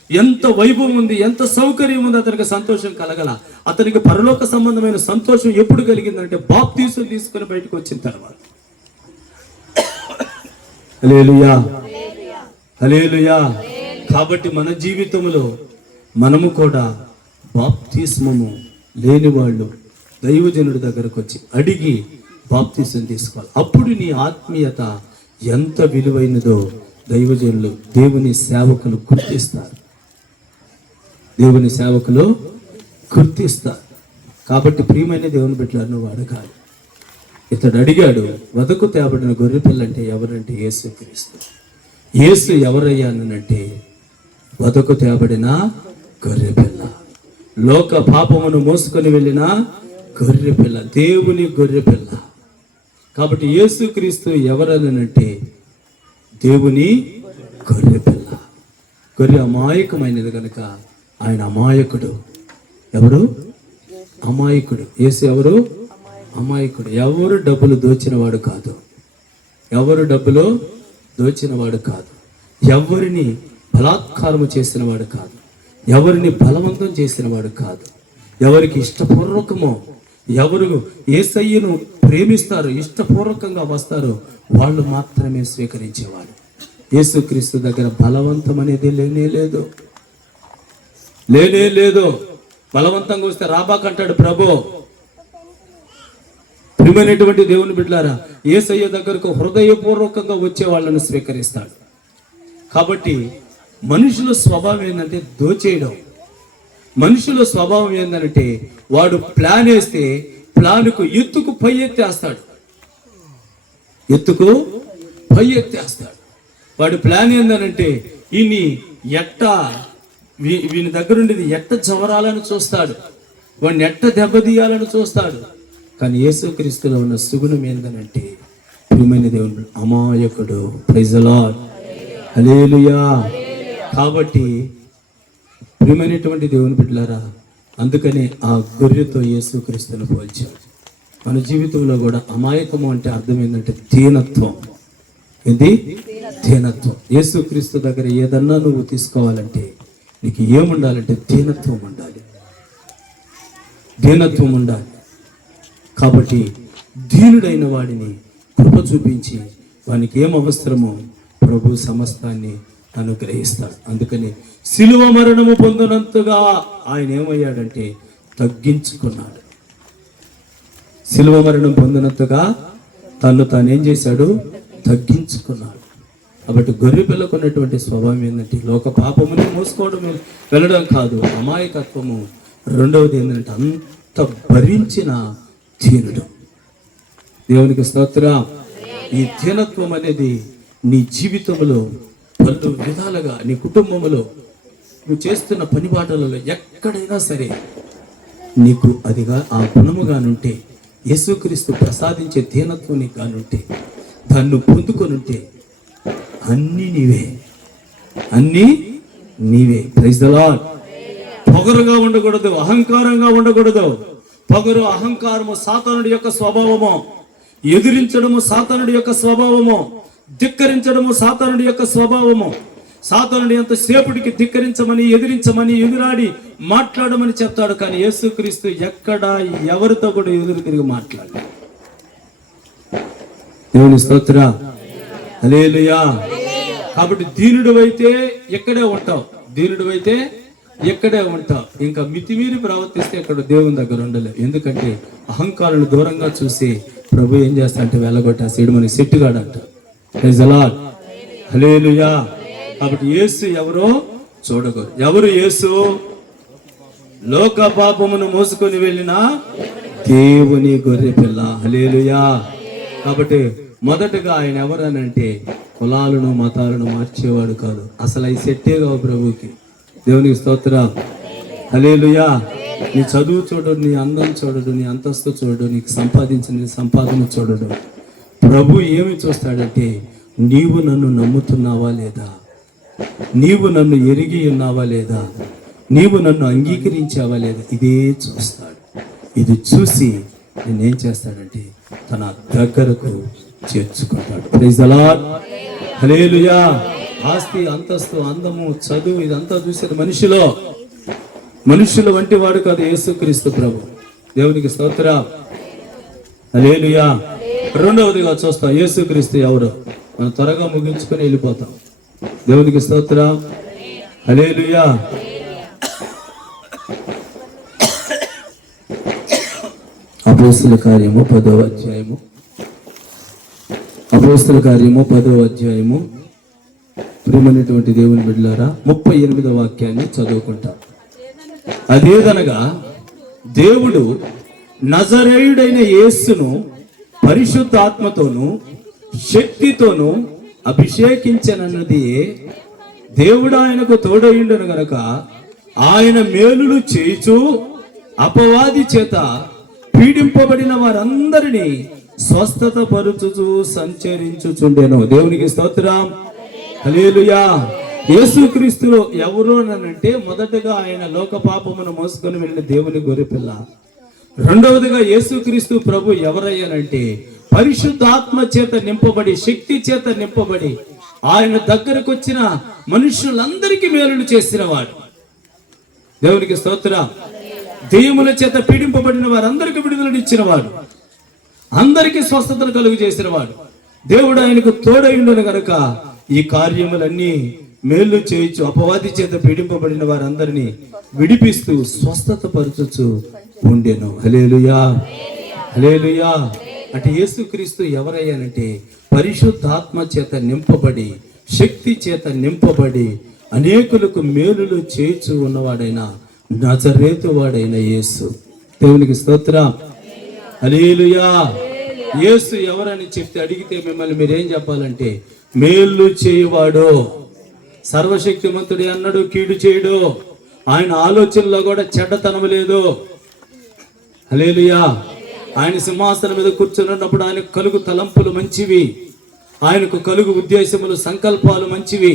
ఎంత వైభవం ఉంది, ఎంత సౌకర్యం ఉంది, అతనికి సంతోషం కలగల. అతనికి పరలోక సంబంధమైన సంతోషం ఎప్పుడు కలిగిందంటే బాప్తీసం తీసుకుని బయటకు వచ్చిన తర్వాత. హల్లెలూయా, హల్లెలూయా. కాబట్టి మన జీవితంలో మనము కూడా బాప్తిస్మము లేని వాళ్ళు దైవజనుడి దగ్గరకు వచ్చి అడిగి బాప్తిసం తీసుకోవాలి. అప్పుడు నీ ఆత్మీయత ఎంత విలువైనదో దైవజనులు, దేవుని సేవకులు గుర్తిస్తారు. దేవుని సేవకులు గుర్తిస్తారు. కాబట్టి ప్రియమైన దేవుని బిడ్డలను నువ్వు అడగాలి. ఇతడు అడిగాడు, వదకు తేబడిన గొర్రె పిల్ల అంటే ఎవరంటే యేసుక్రీస్తు. యేసు ఎవరయ్యానంటే వదకు తేబడిన గొర్రె పిల్ల, లోక పాపమును మోసుకొని వెళ్ళిన గొర్రె పిల్ల, దేవుని గొర్రె పిల్ల. కాబట్టి యేసుక్రీస్తు ఎవరనంటే దేవుని గొర్రె పిల్ల. గొర్రె అమాయకమైనది కనుక ఆయన అమాయకుడు. ఎవరు? అమాయకుడు. యేసు ఎవరు? అమాయకుడు. ఎవరు డబ్బులు దోచినవాడు కాదు, ఎవరు డబ్బులు దోచినవాడు కాదు, ఎవరిని బలాత్కారము చేసినవాడు కాదు, ఎవరిని బలవంతం చేసినవాడు కాదు. ఎవరికి ఇష్టపూర్వకమో, ఎవరు యేసయ్యను ప్రేమిస్తారో, ఇష్టపూర్వకంగా వస్తారో వాళ్ళు మాత్రమే స్వీకరించేవాడు. యేసుక్రీస్తు దగ్గర బలవంతం అనేది లేనే లేదు, లేనే లేదు. బలవంతంగా వస్తే రాబాకంటాడు ప్రభు. ప్రియమైనటువంటి దేవుని బిడ్డలారా, యేసయ్య దగ్గరకు హృదయపూర్వకంగా వచ్చే వాళ్ళని స్వీకరిస్తాడు. కాబట్టి మనుషుల స్వభావం ఏంటంటే దోచేయడం. మనుషుల స్వభావం ఏంటంటే వాడు ప్లాన్ వేస్తే ప్లాన్కు ఎత్తుకు పై ఎత్తేస్తాడు, ఎత్తుకు పై ఎత్తేస్తాడు. వాడి ప్లాన్ ఏంటంటే ఈయన్ని వీని దగ్గరుండి ఎట్ట చవరాలని చూస్తాడు, వాడిని ఎట్ట దెబ్బతీయాలని చూస్తాడు. కానీ యేసుక్రీస్తులో ఉన్న సుగుణం ఏంటంటే ప్రియమైన దేవుడు అమాయకుడు. Praise the lord, hallelujah. కాబట్టి ప్రియమైనటువంటి దేవుని బిడ్డలారా, అందుకనే ఆ గొర్రెతో యేసుక్రీస్తును పోల్చాడు. మన జీవితంలో కూడా అమాయకము అంటే అర్థం ఏంటంటే దీనత్వం. ఏంది? దీనత్వం. యేసుక్రీస్తు దగ్గర ఏదన్నా నువ్వు తీసుకోవాలంటే నీకు ఏముండాలంటే దీనత్వం ఉండాలి, దీనత్వం ఉండాలి. కాబట్టి దీనుడైన వాడిని కృప చూపించి వానికి ఏం అవసరమో ప్రభు సమస్తాన్ని అనుగ్రహిస్తాడు. అందుకని శిలువ మరణము పొందినంతగా ఆయన ఏమయ్యాడంటే తగ్గించుకున్నాడు. శిలువ మరణం పొందినంతగా తను తానేం చేశాడు? తగ్గించుకున్నాడు. కాబట్టి గొర్రె పిల్లకు ఉన్నటువంటి స్వభావం ఏంటంటే లోక పాపముని మోసుకోవడం వెళ్ళడం కాదు, అమాయకత్వము. రెండవది ఏంటంటే అంత భరించిన దీనుడు. దేవునికి స్తోత్రం. ఈ దీనత్వం అనేది నీ జీవితంలో పలు విధాలుగా, నీ కుటుంబంలో, నువ్వు చేస్తున్న పని బాటలలో ఎక్కడైనా సరే నీకు అదిగా ఆ గుణముగానుంటే, యేసుక్రీస్తు ప్రసాదించే దీనత్వం నీకు కానుంటే, దాన్ని పొందుకొనుంటే అన్నీ నీవే, అన్నీ నీవే. Praise the lord. పొగరుగా ఉండకూడదు, అహంకారంగా ఉండకూడదు. పొగరు, అహంకారము సాతానుడి యొక్క స్వభావము. ఎదిరించడము సాతానుడి యొక్క స్వభావము. ధిక్కరించడము సాతానుడి యొక్క స్వభావము. సాతానుడు ఎంతసేపటికి ధిక్కరించమని, ఎదిరించమని, ఎదురాడి మాట్లాడమని చెప్తాడు. కానీ యేసుక్రీస్తు ఎక్కడ ఎవరితో కూడా ఎదురు తిరిగి మాట్లాడాలి. దేవుని స్తోత్రం, హల్లెలూయా. కాబట్టి దీనుడు అయితే ఎక్కడే ఉంటావు, దీనుడు అయితే ఎక్కడే ఉంటావు. ఇంకా మితిమీరి ప్రవర్తిస్తే ఇక్కడ దేవుని దగ్గర ఉండలేవు. ఎందుకంటే అహంకారాన్ని దూరంగా చూసి ప్రభు ఏం చేస్తా అంటే వెళ్ళగొట్టేస్తాడు, మన సెట్టుగాడంట. Praise the lord, hallelujah. కాబట్టి యేసు ఎవరో చూడకూడదు. ఎవరు యేసు? లోక పాపమును మోసుకొని వెళ్ళిన దేవుని గొర్రె పిల్ల. హల్లెలూయా. కాబట్టి మొదటగా ఆయన ఎవరనంటే కులాలను మతాలను మార్చేవాడు కాదు. అసలు అవి సెట్టే కావు ప్రభుకి. దేవునికి స్తోత్రం, హల్లెలూయా. నీ చదువు చూడడు, నీ అందం చూడడు, నీ అంతస్తు చూడడు, నీకు సంపాదించిన సంపాదన చూడడు. ప్రభు ఏమి చూస్తాడంటే నీవు నన్ను నమ్ముతున్నావా లేదా, నీవు నన్ను ఎరిగి ఉన్నావా లేదా, నీవు నన్ను అంగీకరించావా లేదా, ఇదే చూస్తాడు. ఇది చూసి నేనేం చేస్తాడంటే తన దగ్గరకు చేర్చుకుంటాడు. ప్రైజ్ ది లార్డ్, హల్లెలూయా. ఆస్తి, అంతస్తు, అందము, చదువు ఇదంతా చూసేది మనుషుల వంటి వాడు కాదు యేసుక్రీస్తు ప్రభు. దేవునికి స్తోత్రం. హల్లెలూయా. రెండవదిగా చూస్తాం యేసుక్రీస్తు ఎవరు. మనం త్వరగా ముగించుకొని వెళ్ళిపోతాం. దేవునికి స్తోత్రం. హల్లెలూయా. అపోస్తుల కార్యము 10వ అధ్యాయము. అపోస్తుల కార్యము 10వ అధ్యాయము. ప్రియమైనటువంటి దేవుని బిడ్డలారా, 38వ వాక్యాన్ని చదువుకుంటాం. అదేదనగా దేవుడు నజరేయుడైన యేసును పరిశుద్ధాత్మతోను శక్తితోను అభిషేకించనన్నది దేవుడు ఆయనకు తోడయుండెను గనక ఆయన మేలులు చేయుచు అపవాది చేత పీడింపబడిన వారందరినీ స్వస్థత పరుచుచు సంచరించుచుండెను. దేవునికి స్తోత్రం. హల్లెలూయా. యేసుక్రీస్తులో ఎవరు అనంటే మొదటగా ఆయన లోక పాపమును మోసుకొని వెళ్ళిన దేవుని గొర్రెపిల్ల. రెండవదిగా యేసుక్రీస్తు ప్రభు ఎవరయ్యానంటే పరిశుద్ధాత్మ చేత నింపబడి శక్తి చేత నింపబడి ఆయన దగ్గరకు వచ్చిన మనుషులందరికీ మేలులు చేసిన వాడు. దేవునికి స్తోత్రం. దెయ్యముల చేత పీడింపబడిన వారందరికీ విడుదలనిచ్చిన వాడు, అందరికీ స్వస్థతను కలుగు చేసిన వాడు. దేవుడు ఆయనకు తోడైండను గనక ఈ కార్యములన్నీ మేలు చేయొచ్చు. అపవాది చేత పీడింపబడిన వారందరినీ విడిపిస్తూ స్వస్థత పరచుచు ఉండెను. హల్లెలూయా. హల్లెలూయా. అంటే యేసుక్రీస్తు ఎవరయ్యానంటే పరిశుద్ధాత్మ చేత నింపబడి శక్తి చేత నింపబడి అనేకులకు మేలులు చేయుచు ఉన్నవాడైన నజరేతు వాడైన యేసు. దేవునికి స్తోత్రం. హల్లెలూయా. యేసు ఎవరని చెప్తే అడిగితే మిమ్మల్ని మీరేం చెప్పాలంటే మేలు చేయువాడు, సర్వశక్తిమంతుడి అన్నాడు, కీడు చేయడు. ఆయన ఆలోచనలో కూడా చెడ్డతనం లేదు. హల్లెలూయా. ఆయన సింహాసనం మీద కూర్చున్నప్పుడు ఆయనకు కలుగు తలంపులు మంచివి, ఆయనకు కలుగు ఉద్దేశములు సంకల్పాలు మంచివి.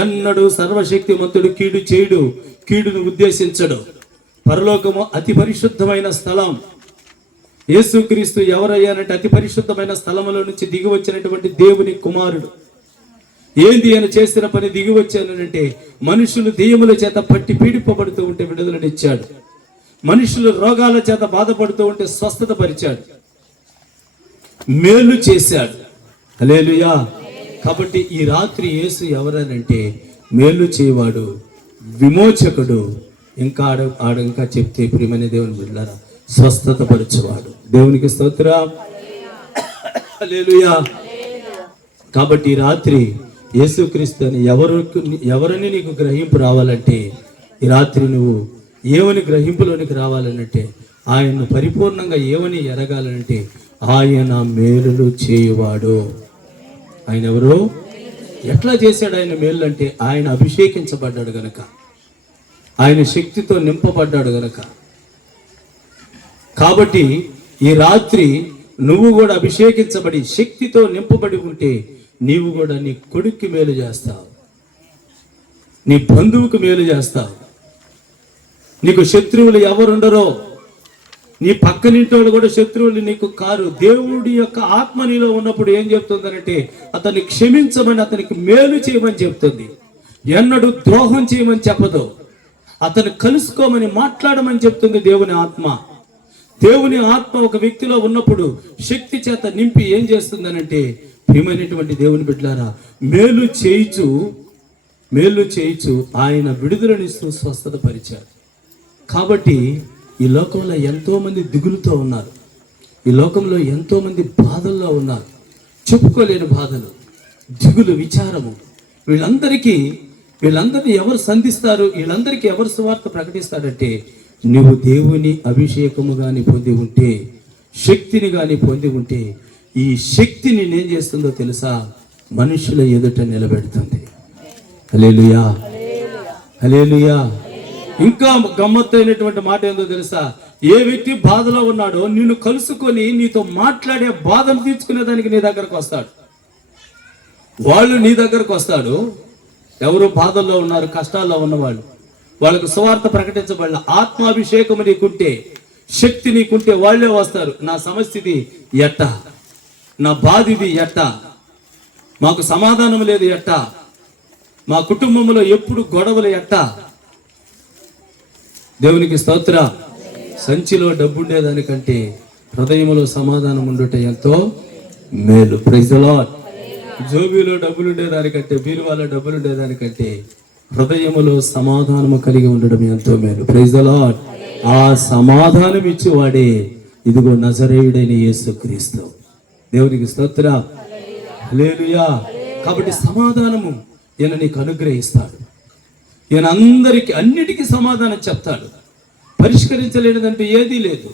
ఎన్నడూ సర్వశక్తిమంతుడు కీడు చేయడు, కీడును ఉద్దేశించడు. పరలోకము అతి పరిశుద్ధమైన స్థలం. యేసుక్రీస్తు ఎవరయ్యానంటే అతి పరిశుద్ధమైన స్థలములో నుంచి దిగి వచ్చినటువంటి దేవుని కుమారుడు. ఏంది ఆయన చేసిన పని? దిగి వచ్చానంటే మనుషులు దెయ్యముల చేత పట్టి పీడిపబడుతూ ఉంటే విడుదలనిచ్చాడు, మనుషులు రోగాల చేత బాధపడుతూ ఉంటే స్వస్థత పరిచాడు, మేలు చేశాడు. హల్లెలూయా. కాబట్టి ఈ రాత్రి యేసు ఎవరనంటే మేలు చేయవాడు, విమోచకుడు. ఇంకా ఇంకా చెప్తే ప్రియమైన దేవుని బిడ్డలారా స్వస్థత పరచువాడు. దేవునికి స్తోత్రం. హల్లెలూయా. కాబట్టి ఈ రాత్రి యేసుక్రీస్తు అని ఎవరని నీకు గ్రహింపు రావాలంటే, ఈ రాత్రి నువ్వు ఏమని గ్రహింపులోనికి రావాలనంటే, ఆయన్ను పరిపూర్ణంగా ఏమని ఎరగాలంటే ఆయన మేలులు చేయువాడు. ఆయన ఎవరు? ఎట్లా చేశాడు ఆయన మేలు అంటే ఆయన అభిషేకించబడ్డాడు గనక, ఆయన శక్తితో నింపబడ్డాడు గనక. కాబట్టి ఈ రాత్రి నువ్వు కూడా అభిషేకించబడి శక్తితో నింపబడి ఉంటే నీవు కూడా నీ కొడుక్కి మేలు చేస్తావు, నీ బంధువుకు మేలు చేస్తావు. నీకు శత్రువులు ఎవరుండరో, నీ పక్కనింటోళ్ళు కూడా శత్రువులు నీకు కారు. దేవుడి యొక్క ఆత్మ నీలో ఉన్నప్పుడు ఏం చెప్తుందనంటే అతన్ని క్షమించమని, అతనికి మేలు చేయమని చెప్తుంది. ఎన్నడూ ద్రోహం చేయమని చెప్పదు, అతను కలుసుకోమని మాట్లాడమని చెప్తుంది దేవుని ఆత్మ. దేవుని ఆత్మ ఒక వ్యక్తిలో ఉన్నప్పుడు శక్తి చేత నింపి ఏం చేస్తుందనంటే, ప్రియమైనటువంటి దేవుని బిడ్డలారా, మేలు చేయిచు ఆయన విడుదలనిస్తూ స్వస్థత పరిచాడు. కాబట్టి ఈ లోకంలో ఎంతో మంది దిగులుతో ఉన్నారు, ఈ లోకంలో ఎంతో మంది బాధల్లో ఉన్నారు, చెప్పుకోలేని బాధలు, దిగులు, విచారము. వీళ్ళందరినీ ఎవరు సంధిస్తారు? వీళ్ళందరికీ ఎవరు సువార్త ప్రకటిస్తారంటే నువ్వు దేవుని అభిషేకము గాని పొంది ఉంటే, శక్తిని గాని పొంది ఉంటే, ఈ శక్తి నేనేం చేస్తుందో తెలుసా? మనుషుల ఎదుట నిలబెడుతుంది. హల్లెలూయా. హల్లెలూయా. ఇంకా గమ్మత్తైనటువంటి మాట ఏందో తెలుసా? ఏ వ్యక్తి బాధలో ఉన్నాడో నిన్ను కలుసుకొని నీతో మాట్లాడే, బాధను తీర్చుకునేదానికి నీ దగ్గరకు వస్తాడు. వాళ్ళు నీ దగ్గరకు వస్తాడు. ఎవరు బాధల్లో ఉన్నారు, కష్టాల్లో ఉన్నవాళ్ళు, వాళ్ళకు సువార్త ప్రకటించబడిన ఆత్మాభిషేకము నీకుంటే, శక్తి నీకుంటే వాళ్ళే వస్తారు. నా సమస్య ఇది ఎట్ట, నా బాధ ఇది ఎట్ట, మాకు సమాధానం లేదు ఎట్ట, మా కుటుంబంలో ఎప్పుడు గొడవలు ఎట్టా? దేవునికి స్తోత్ర. సంచిలో డబ్బు ఉండేదానికంటే హృదయంలో సమాధానం ఉండుట ఎంతో మేలు. Praise the lord. జోబీలో డబ్బులు ఉండేదానికంటే, బీరువాలో డబ్బులు ఉండేదానికంటే హృదయములో సమాధానము కలిగి ఉండడం ఎంతో మేలు. Praise the lord. ఆ సమాధానం ఇచ్చేవాడే ఇదిగో నజరేయుడైన యేసుక్రీస్తు. దేవునికి స్తోత్ర. హల్లెలూయా. కాబట్టి సమాధానము ఈయన నీకు అనుగ్రహిస్తాడు. ఈయన అన్నిటికీ సమాధానం చెప్తాడు. పరిష్కరించలేనిదంటూ ఏదీ లేదు.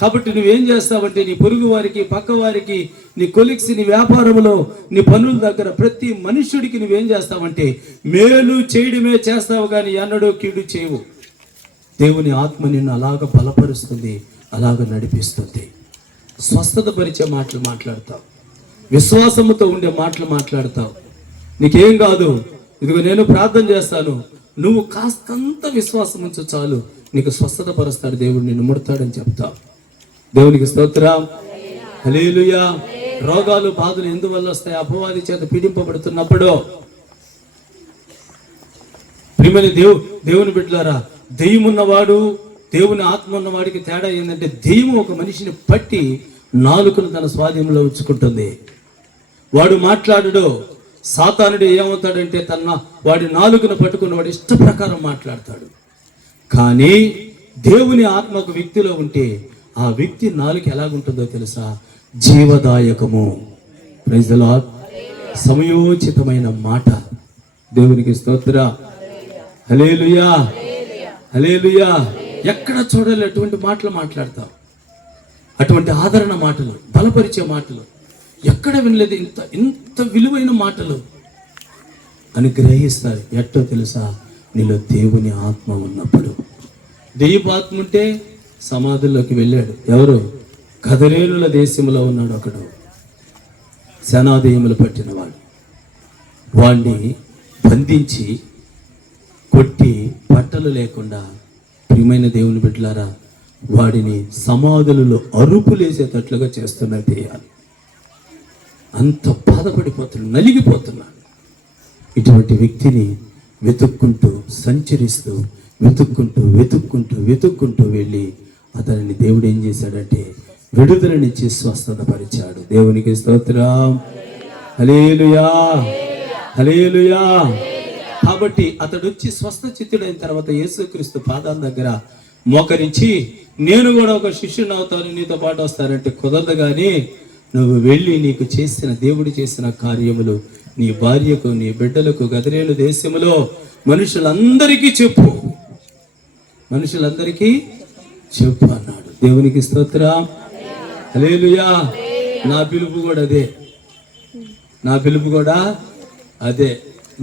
కాబట్టి నువ్వేం చేస్తావంటే నీ పొరుగు వారికి, పక్క వారికి, నీ కొలీగ్స్, నీ వ్యాపారంలో, నీ పనుల దగ్గర ప్రతి మనుష్యుడికి నువ్వేం చేస్తావంటే మేలు చేయడమే చేస్తావు, కానీ ఎన్నడూ కీడు చేయవు. దేవుని ఆత్మ నిన్ను అలాగ బలపరుస్తుంది, అలాగ నడిపిస్తుంది. స్వస్థత పరిచే మాటలు మాట్లాడతావు, విశ్వాసముతో ఉండే మాటలు మాట్లాడతావు. నీకేం కాదు, ఇదిగో నేను ప్రార్థన చేస్తాను, నువ్వు కాస్తంత విశ్వాసం ఉంచు చాలు, నీకు స్వస్థత పరుస్తాడు దేవుడు, నిన్ను ముడతాడని చెప్తావు. దేవునికి స్తోత్రం. హల్లెలూయా. రోగాలు, బాధలు ఎందువల్ల వస్తాయి? అపవాది చేత పీడింపబడుతున్నప్పుడు. ప్రియమైన దేవుని బిడ్డలారా, దెయ్యం ఉన్నవాడు, దేవుని ఆత్మ ఉన్నవాడికి తేడా ఏంటంటే, దెయ్యం ఒక మనిషిని పట్టి నాలుకను తన స్వాధీనంలో ఉంచుకుంటుంది. వాడు మాట్లాడడు. సాతానుడు ఏమవుతాడంటే వాడి నాలుకను పట్టుకుని వాడి ఇష్ట ప్రకారం మాట్లాడతాడు. కానీ దేవుని ఆత్మ ఒక వ్యక్తిలో ఉంటే ఆ వ్యక్తి నాలుక ఎలాగుంటుందో తెలుసా? జీవదాయకము. Praise the lord. సమయోచితమైన మాట. దేవునికి స్తోత్ర. హల్లెలూయా. హల్లెలూయా. ఎక్కడ చూడాలి అటువంటి మాటలు మాట్లాడతావు, అటువంటి ఆదరణ మాటలు, బలపరిచే మాటలు ఎక్కడ వినలేదు. ఇంత విలువైన మాటలు అనుగ్రహిస్తారు. ఎట్టో తెలుసా? నీలో దేవుని ఆత్మ ఉన్నప్పుడు. దెయ్యపు ఆత్మ ఉంటే సమాధుల్లోకి వెళ్ళాడు. ఎవరు? గదరేనుల దేశంలో ఉన్నాడు ఒకడు, శనాదయములు పట్టినవాడు. వాడిని బంధించి కొట్టి బట్టలు లేకుండా, ప్రియమైన దేవుని బిడ్డలారా, వాడిని సమాధులలో అరుపులేసేటట్లుగా చేస్తున్నది దెయ్యాలు. అంత బాధపడిపోతున్నాడు, నలిగిపోతున్నాడు. ఇటువంటి వ్యక్తిని వెతుక్కుంటూ సంచరిస్తూ వెతుక్కుంటూ వెళ్ళి అతనిని దేవుడు ఏం చేశాడంటే విడుదలనిచ్చి స్వస్థత పరిచాడు. దేవునికి స్తోత్రం. హల్లెలూయా. హల్లెలూయా. కాబట్టి అతడు వచ్చి స్వస్థ చిత్తుడైన తర్వాత యేసుక్రీస్తు పాదాల దగ్గర మోకరించి, నేను కూడా ఒక శిష్యుని అవుతాను, నీతో పాటు వస్తానంటే కుదరదు, కానీ నువ్వు వెళ్ళి నీకు దేవుడు చేసిన కార్యములు నీ భార్యకు, నీ బిడ్డలకు, గదరేలు దేశములో మనుషులందరికీ చెప్పు అన్నాడు. దేవునికి స్తోత్రం. హల్లెలూయా. నా పిలుపు కూడా అదే.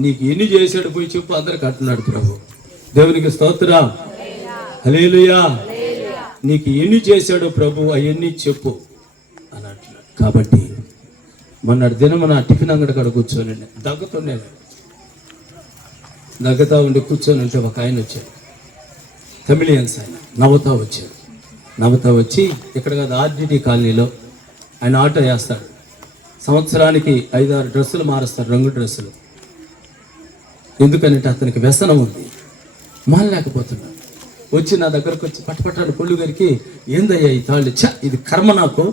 నీకు ఎన్ని చేశాడు పోయి చెప్పు అందరికి అంటున్నాడు ప్రభు. దేవునికి స్తోత్రం. హల్లెలూయా. నీకు ఎన్ని చేశాడో ప్రభు అవన్నీ చెప్పు అన్నట్లు. కాబట్టి మొన్నటి దినం నా టిఫిన్ అంగడి కాడ కూర్చొని దగ్గతా ఉండి కూర్చొని ఉంటే ఒక ఆయన వచ్చాడు, తమిళియన్స్ ఆయన, నవ్వుతా వచ్చి ఇక్కడ కాదు ఆర్డిటి కాలనీలో ఆయన ఆటో వేస్తాడు. సంవత్సరానికి 5-6 డ్రెస్సులు మారుస్తాడు, రంగు డ్రెస్సులు. ఎందుకంటే అతనికి వ్యసనం ఉంది, మానలేకపోతున్నాడు. వచ్చి నా దగ్గరకు వచ్చి పట్టపట్టాడు పొళ్ళు గారికి, ఏందయ్యా ఈ తాళ్ళు? ఇది కర్మ, నాకు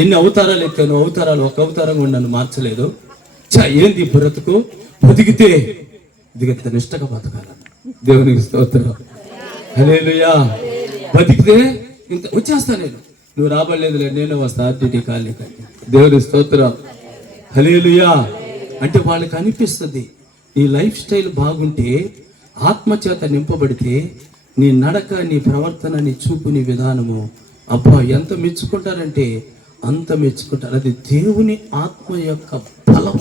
ఎన్ని అవతారాలు ఎక్కాను, అవతారాలు ఒక అవతారంగా నన్ను మార్చలేదు. ఏంది బ్రతుకు? బతికితే ఇదిగంత నిష్టగా బతకాలన్న. దేవునికి స్తోత్రం. హల్లెలూయా. బతికితే ఇంత వచ్చేస్తా నేను, నువ్వు రాబడలేదులే, నేను వస్తా ఆర్డిటి కాలనీ. దేవునికి స్తోత్రం. హల్లెలూయా. అంటే వాళ్ళకి అనిపిస్తుంది, నీ లైఫ్ స్టైల్ బాగుంటే, ఆత్మచేత నింపబడితే, నీ నడక, నీ ప్రవర్తన, నీ చూపు, నీ విధానము, అబ్బా ఎంత మెచ్చుకుంటారంటే అంత మెచ్చుకుంటారు. అది దేవుని ఆత్మ యొక్క బలం.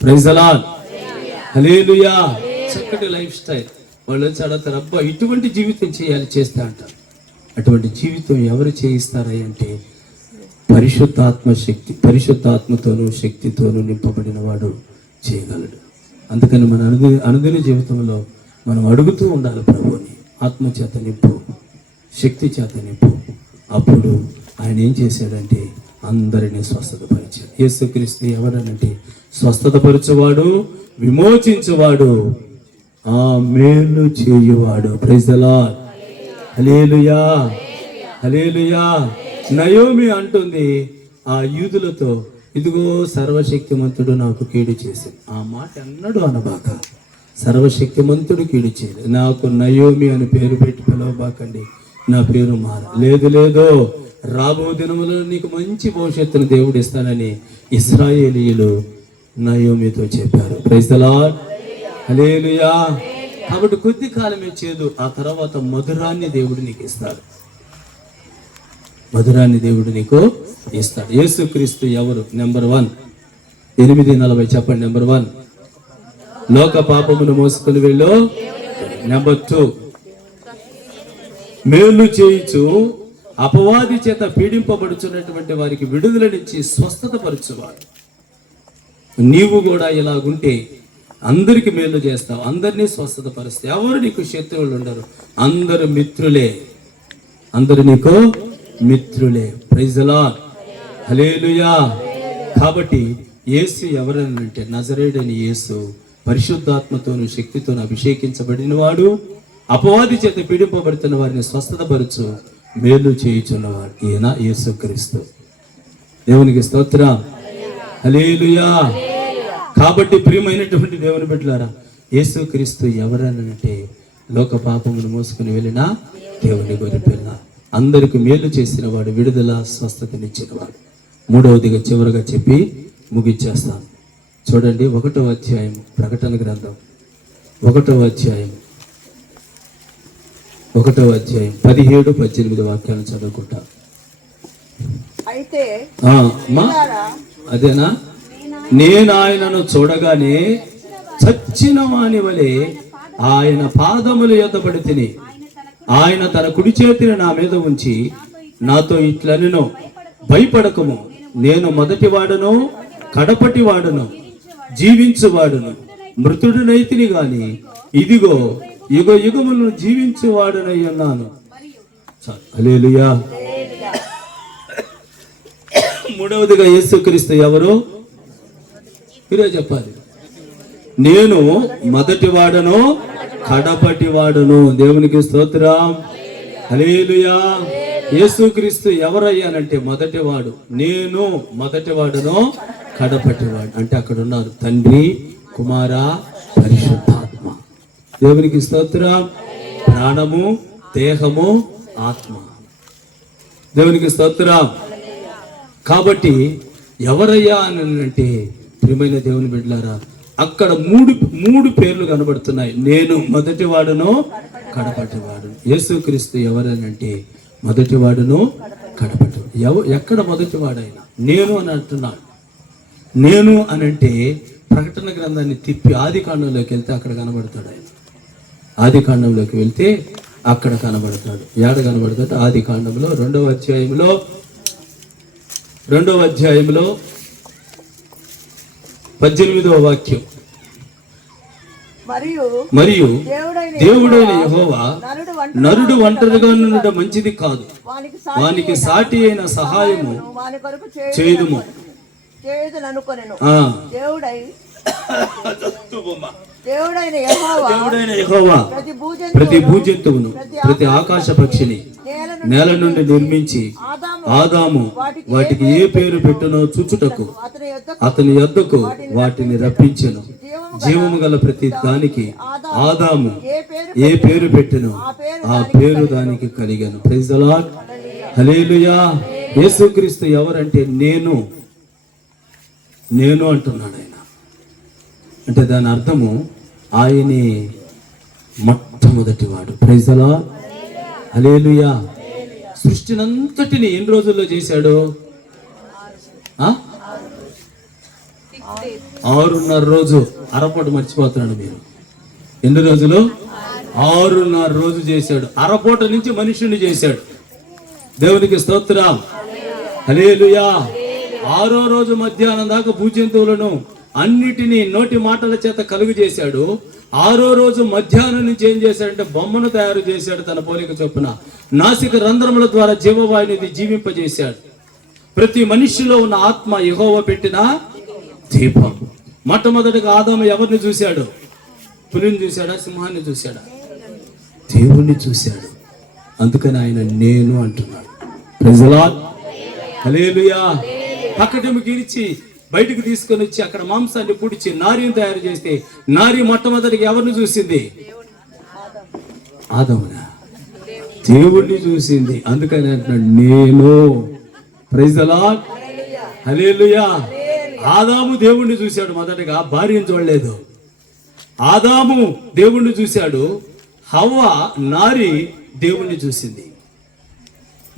Praise the lord. హల్లెలూయా. చక్కటి లైఫ్ స్టైల్. వాళ్ళు వచ్చి అడుగుతారు, అబ్బా ఇటువంటి జీవితం చేస్తే అంటారు. అటువంటి జీవితం ఎవరు చేయిస్తారా అంటే పరిశుద్ధాత్మతోనూ శక్తితోనూ నింపబడిన వాడు చేయగలడు. అందుకని మన అనుదిన జీవితంలో మనం అడుగుతూ ఉండాలి ప్రభువుని, ఆత్మచేత నింపు, శక్తి చేత నింపు. అప్పుడు ఆయన ఏం చేశాడంటే అందరినీ స్వస్థతపరిచాడు. యేసుక్రీస్తు ఎవరనంటే స్వస్థతపరచువాడు, విమోచించువాడు, ఆ మేలు చేయువాడు. Praise the lord. Hallelujah, hallelujah. Naomi అంటుంది ఆ యూదులతో, ఇదిగో సర్వశక్తిమంతుడు నాకు కీడు చేశాడు. ఆ మాట అన్నాడు అనబాక, సర్వశక్తిమంతుడు కీడు చేయలేదు. నాకు నయోమి అని పేరు పెట్టి పిలవబాకండి, నా పేరు మార. లేదు లేదు, రాబో దినములో నీకు మంచి భవిష్యత్తును దేవుడు ఇస్తానని ఇశ్రాయేలీయులు నయోమితో చెప్పారు. Praise the lord. హల్లెలూయా. కాబట్టి కొద్ది కాలమే చేదు, ఆ తర్వాత మధురాన్ని దేవుడు నీకు ఇస్తాడు. మధురాన్ని దేవుడు నీకు ఇస్తాడు. యేసుక్రీస్తు ఎవరు? నెంబర్ 1, 8:40 చెప్పండి. నెంబర్ 1, లోక పాపమును మోసుకుని వెళ్ళు. నెంబర్ 2, మేలు చేయుచు అపవాది చేత పీడింపబడుచున్నటువంటి వారికి విడుదలనిచ్చి స్వస్థత పరచువాడు. నీవు కూడా ఇలాగుంటే అందరికి మేలు చేస్తావు, అందరినీ స్వస్థత పరుస్తావు. ఎవరు నీకు శత్రువులు ఉండరు, అందరు మిత్రులే, అందరు నీకు మిత్రులే. Praise the lord. హల్లెలూయా. కాబట్టి యేసు ఎవరనంటే నజరేయుడైన యేసు పరిశుద్ధాత్మతోను శక్తితోను అభిషేకించబడిన వాడు, అపవాది చేత పీడింపబడుతున్న వారిని స్వస్థతపరచు మేలు చేయుచున్నవాడు. ఈయన యేసుక్రీస్తు. దేవునికి స్తోత్రం. హల్లెలూయా. కాబట్టి ప్రియమైనటువంటి దేవుని బిడ్డలారా, యేసుక్రీస్తు ఎవరనంటే లోక పాపమును మోసుకుని వెళ్ళిన దేవుని గొర్రెపిల్ల, అందరికి మేలు చేసిన వాడు, విడుదల స్వస్థతనిచ్చిన వాడు. మూడవదిగా చివరగా చెప్పి ముగిచ్చేస్తాను. చూడండి 1వ అధ్యాయం, ప్రకటన గ్రంథం 1వ అధ్యాయం 17-18 వాక్యాలను చదువుకుంటా. అయితే అదేనా, నేను ఆయనను చూడగానే చచ్చిన వాని వలె ఆయన పాదముల యొద్ద పడి తిని, ఆయన తన కుడి చేతిని నా మీద ఉంచి నాతో ఇట్లనెను, భయపడకము, నేను మొదటి వాడను కడపటి వాడను జీవించువాడును, మృతుడినైతిని గాని ఇదిగో యుగ యుగములను జీవించువాడనై ఉన్నాను. హల్లెలూయా. మూడవదిగా యేసుక్రీస్తు ఎవరు? మీరే చెప్పాలి. నేను మొదటి వాడను కడపటి వాడను. దేవునికి స్తోత్రం. హల్లెలూయా. యేసుక్రీస్తు ఎవరయ్యానంటే మొదటివాడు. నేను మొదటివాడును కడపటివాడు. అంటే అక్కడ ఉన్నారు తండ్రి, కుమార, పరిశుద్ధాత్మ. దేవునికి స్తోత్రం. ప్రాణము, దేహము, ఆత్మ. దేవునికి స్తోత్రం. కాబట్టి ఎవరయ్యా అని అంటే ప్రియమైన దేవుని బిడ్డలారా, అక్కడ మూడు పేర్లు కనబడుతున్నాయి. నేను మొదటివాడును కడపటివాడు. యేసుక్రీస్తు ఎవరనంటే మొదటివాడును కడపటి. ఎక్కడ మొదటివాడైనా నేను అని అంటున్నాడు. నేను అనంటే ప్రకటన గ్రంథాన్ని తిప్పి ఆది కాండంలోకి వెళ్తే అక్కడ కనబడతాడు ఆయన. ఆది కాండంలోకి వెళ్తే అక్కడ కనబడతాడు. ఏడ కనబడతాడు? ఆది కాండంలో 2వ అధ్యాయంలో 18వ వాక్యం. మరియు దేవుడైన యెహోవా నరుడు ఒంటరిగా ఉండడం మంచిది కాదు, వానికి సాటి అయిన సహాయము చేయుదుము. దేవుడైన యెహోవా ప్రతి భూజంతువును ప్రతి ఆకాశ పక్షిని నేల నుండి నిర్మించి ఆదాము వాటికి ఏ పేరు పెట్టునో చూచుటకు అతని యొద్దకు వాటిని రప్పించెను. జీవము గల ప్రతి దానికి ఆదాము ఏ పేరు పెట్టెనో ఆ పేరు దానికి కలిగాను. Praise the lord. హల్లెలూయా. యేసుక్రీస్తు ఎవరంటే నేను అంటున్నాడు ఆయన. అంటే దాని అర్థము ఆయనే మొట్టమొదటి వాడు. Praise the lord. హల్లెలూయా. సృష్టినంతటిని ఎన్ని రోజుల్లో చేశాడు? 6.5 రోజు. అరపొట మర్చిపోతున్నాడు మీరు. ఎన్ని రోజులు? 6.5 రోజు చేశాడు. అరపూట నుంచి మనుషుని చేశాడు. దేవునికి స్తోత్రం. హల్లెలూయా. 6వ రోజు మధ్యాహ్నం దాకా భూజంతువులను అన్నిటినీ నోటి మాటల చేత కలుగు చేశాడు. 6వ రోజు మధ్యాహ్నం నుంచి ఏం చేశాడంటే బొమ్మను తయారు చేశాడు తన పోలిక చొప్పున. నాసిక రంధ్రముల ద్వారా జీవవాయుని జీవింపజేశాడు. ప్రతి మనిషిలో ఉన్న ఆత్మ యెహోవా పెట్టిన దీపం. మొట్టమొదటిగా ఆదాము ఎవరిని చూశాడు? పులిని చూశాడా? సింహాన్ని చూశాడా? దేవుణ్ణి చూశాడు. అందుకని ఆయన నేను అంటున్నాడు. Praise the lord. హల్లెలూయా. పక్కటము గీర్చి బయటకు తీసుకొని వచ్చి అక్కడ మాంసాన్ని పుడిచి నారిని తయారు చేస్తే నారి మొట్టమొదటిగా ఎవరిని చూసింది? ఆదామునా? దేవుణ్ణి చూసింది. అందుకని అంటున్నాడు నేను. Praise the lord. హల్లెలూయా. ఆదాము దేవుణ్ణి చూశాడు మొదటగా, భార్యను చూడలేదు. ఆదాము దేవుణ్ణి చూశాడు, హవ్వ నారి దేవుణ్ణి చూసింది.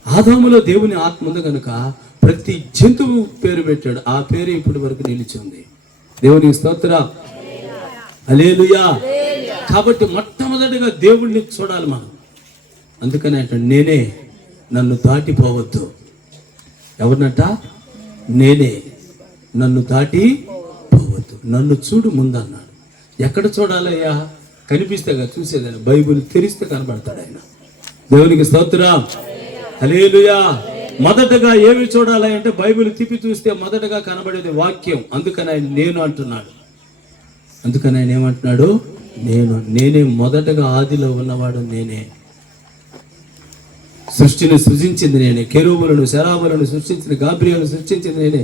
ఆదాములో దేవుని ఆత్మ ఉంది కనుక ప్రతి జంతువు పేరు పెట్టాడు. ఆ పేరు ఇప్పటి వరకు నిలిచి ఉంది. దేవునికి స్తోత్రం. హల్లెలూయా. కాబట్టి మొట్టమొదటిగా దేవుణ్ణి చూడాలి మనం. అందుకని అంటే నేనే, నన్ను దాటిపోవద్దు. ఎవరినట? నేనే, నన్ను దాటి పోవద్దు. నన్ను చూడు ముందన్నాడు. ఎక్కడ చూడాలయ్యా? కనిపిస్తే కదా చూసేదాన్ని. బైబిల్ తెరిస్తే కనబడతాడు ఆయన. దేవునికి స్తోత్రం. హల్లెలూయా. మొదటగా ఏమి చూడాలి అంటే బైబిల్ తిప్పి చూస్తే మొదటగా కనబడేది వాక్యం. అందుకని ఆయన నేను అంటున్నాడు. అందుకని ఆయన ఏమంటున్నాడు? నేనే మొదటగా ఆదిలో ఉన్నవాడు నేనే. సృష్టిని సృజించింది నేనే. కెరూబులను శరాబులను సృష్టించింది, గాబ్రియేలును సృష్టించింది నేనే,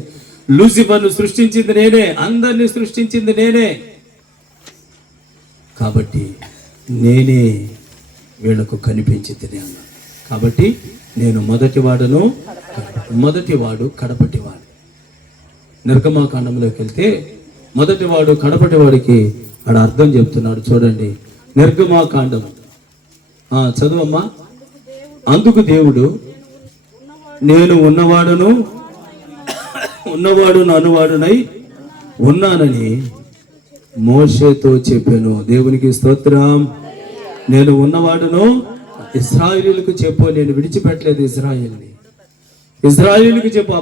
లూసిఫర్ను సృష్టించింది నేనే, అందరినీ సృష్టించింది నేనే. కాబట్టి నేనే వీళ్లకు కనిపించింది అన్నాడు. కాబట్టి నేను మొదటివాడును, మొదటివాడు కడపటివాడు. నిర్గమాకాండంలోకి వెళ్తే మొదటివాడు కడపటివాడికి ఆడ అర్థం చెప్తున్నాడు. చూడండి నిర్గమాకాండం. చదువమ్మా. అందుకు దేవుడు నేను ఉన్నవాడును అనువాడునై ఉన్నానని మోషేతో చెప్పాను. దేవునికి స్తోత్రం. నేను ఉన్నవాడును ఇశ్రాయేలుకు చెప్పు, నేను విడిచిపెట్టలేదు ఇశ్రాయేలుకు చెప్పు.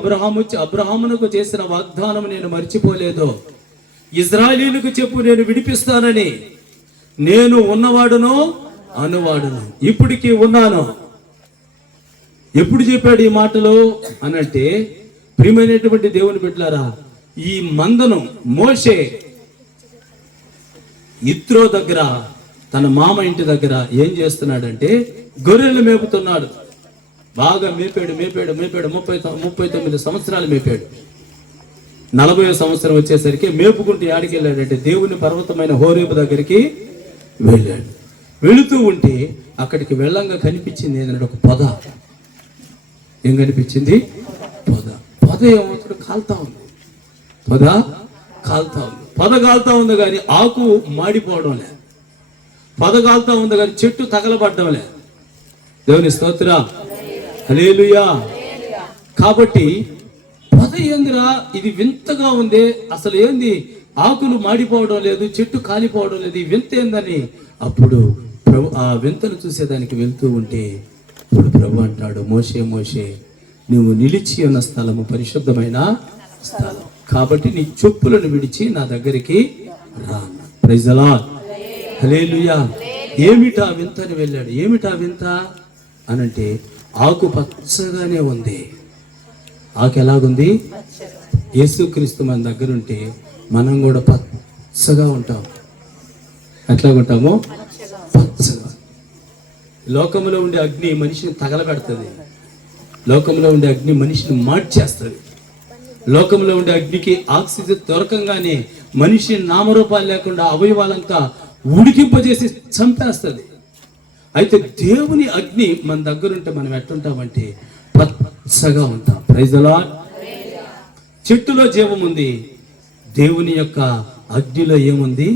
అబ్రహామునకు చేసిన వాగ్దానం నేను మర్చిపోలేదు. ఇశ్రాయేలుకు చెప్పు, నేను విడిపిస్తానని. నేను ఉన్నవాడును అనువాడును, ఇప్పటికీ ఉన్నాను. ఎప్పుడు చెప్పాడు ఈ మాటలు అనంటే, ప్రియమైనటువంటి దేవుని బిడ్డలారా, ఈ మందను మోషే ఇత్రో దగ్గర, తన మామ ఇంటి దగ్గర ఏం చేస్తున్నాడంటే గొర్రెలు మేపుతున్నాడు. బాగా మేపాడు 39 సంవత్సరాలు మేపాడు. 40వ సంవత్సరం వచ్చేసరికి మేపుకుంటూ యాడికి వెళ్ళాడంటే దేవుని పర్వతమైన హోరేబు దగ్గరికి వెళ్ళాడు. వెళుతూ ఉంటే అక్కడికి వెళ్ళంగా కనిపించింది ఏంటంటే ఒక పొద. ఏం కనిపించింది? పొద ఏమవుతాడు? కాలుతా ఉంది. పొద కాలుతా ఉంది కానీ ఆకు మాడిపోవడం లేదు. పొద కాలుతా ఉంది కానీ చెట్టు తగలబడ్డం లేదు. దేవుని స్తోత్రం. హల్లెలూయా. కాబట్టి పొద ఏందిరా ఇది వింతగా ఉంది, అసలు ఏంది? ఆకులు మాడిపోవడం లేదు, చెట్టు కాలిపోవడం లేదు, ఈ వింత ఏందని అప్పుడు ప్రభు ఆ వింతను చూసేదానికి వెళ్తూ ఉంటే ఇప్పుడు ప్రభు అంటాడు, మోషే నువ్వు నిలిచి ఉన్న స్థలము పరిశుద్ధమైన స్థలం, కాబట్టి నీ చెప్పులను విడిచి నా దగ్గరికి రా. Praise the lord. హల్లెలూయా. ఏమిటా వింత అని వెళ్ళాడు. ఏమిటా వింత అనంటే ఆకు పచ్చగానే ఉంది. ఆకు ఎలాగుంది? యేసుక్రీస్తు మన దగ్గర ఉంటే మనం కూడా పచ్చగా ఉంటాం. ఎట్లాగుంటాము? పచ్చగా. లోకంలో ఉండే అగ్ని మనిషిని తగలబెడుతుంది. లోకంలో ఉండే అగ్ని మనిషిని మార్చేస్తుంది. లోకంలో ఉండే అగ్నికి ఆక్సిజన్ దొరకంగానే మనిషి నామరూపాలు లేకుండా అవయవాలంతా ఉడికింపజేసి చంపేస్తుంది. అయితే దేవుని అగ్ని మన దగ్గర ఉంటే మనం ఎట్లుంటామంటే పచ్చగా ఉంటాం. Praise the lord. చెట్టులో జీవం ఉంది, దేవుని యొక్క అగ్నిలో ఏముంది?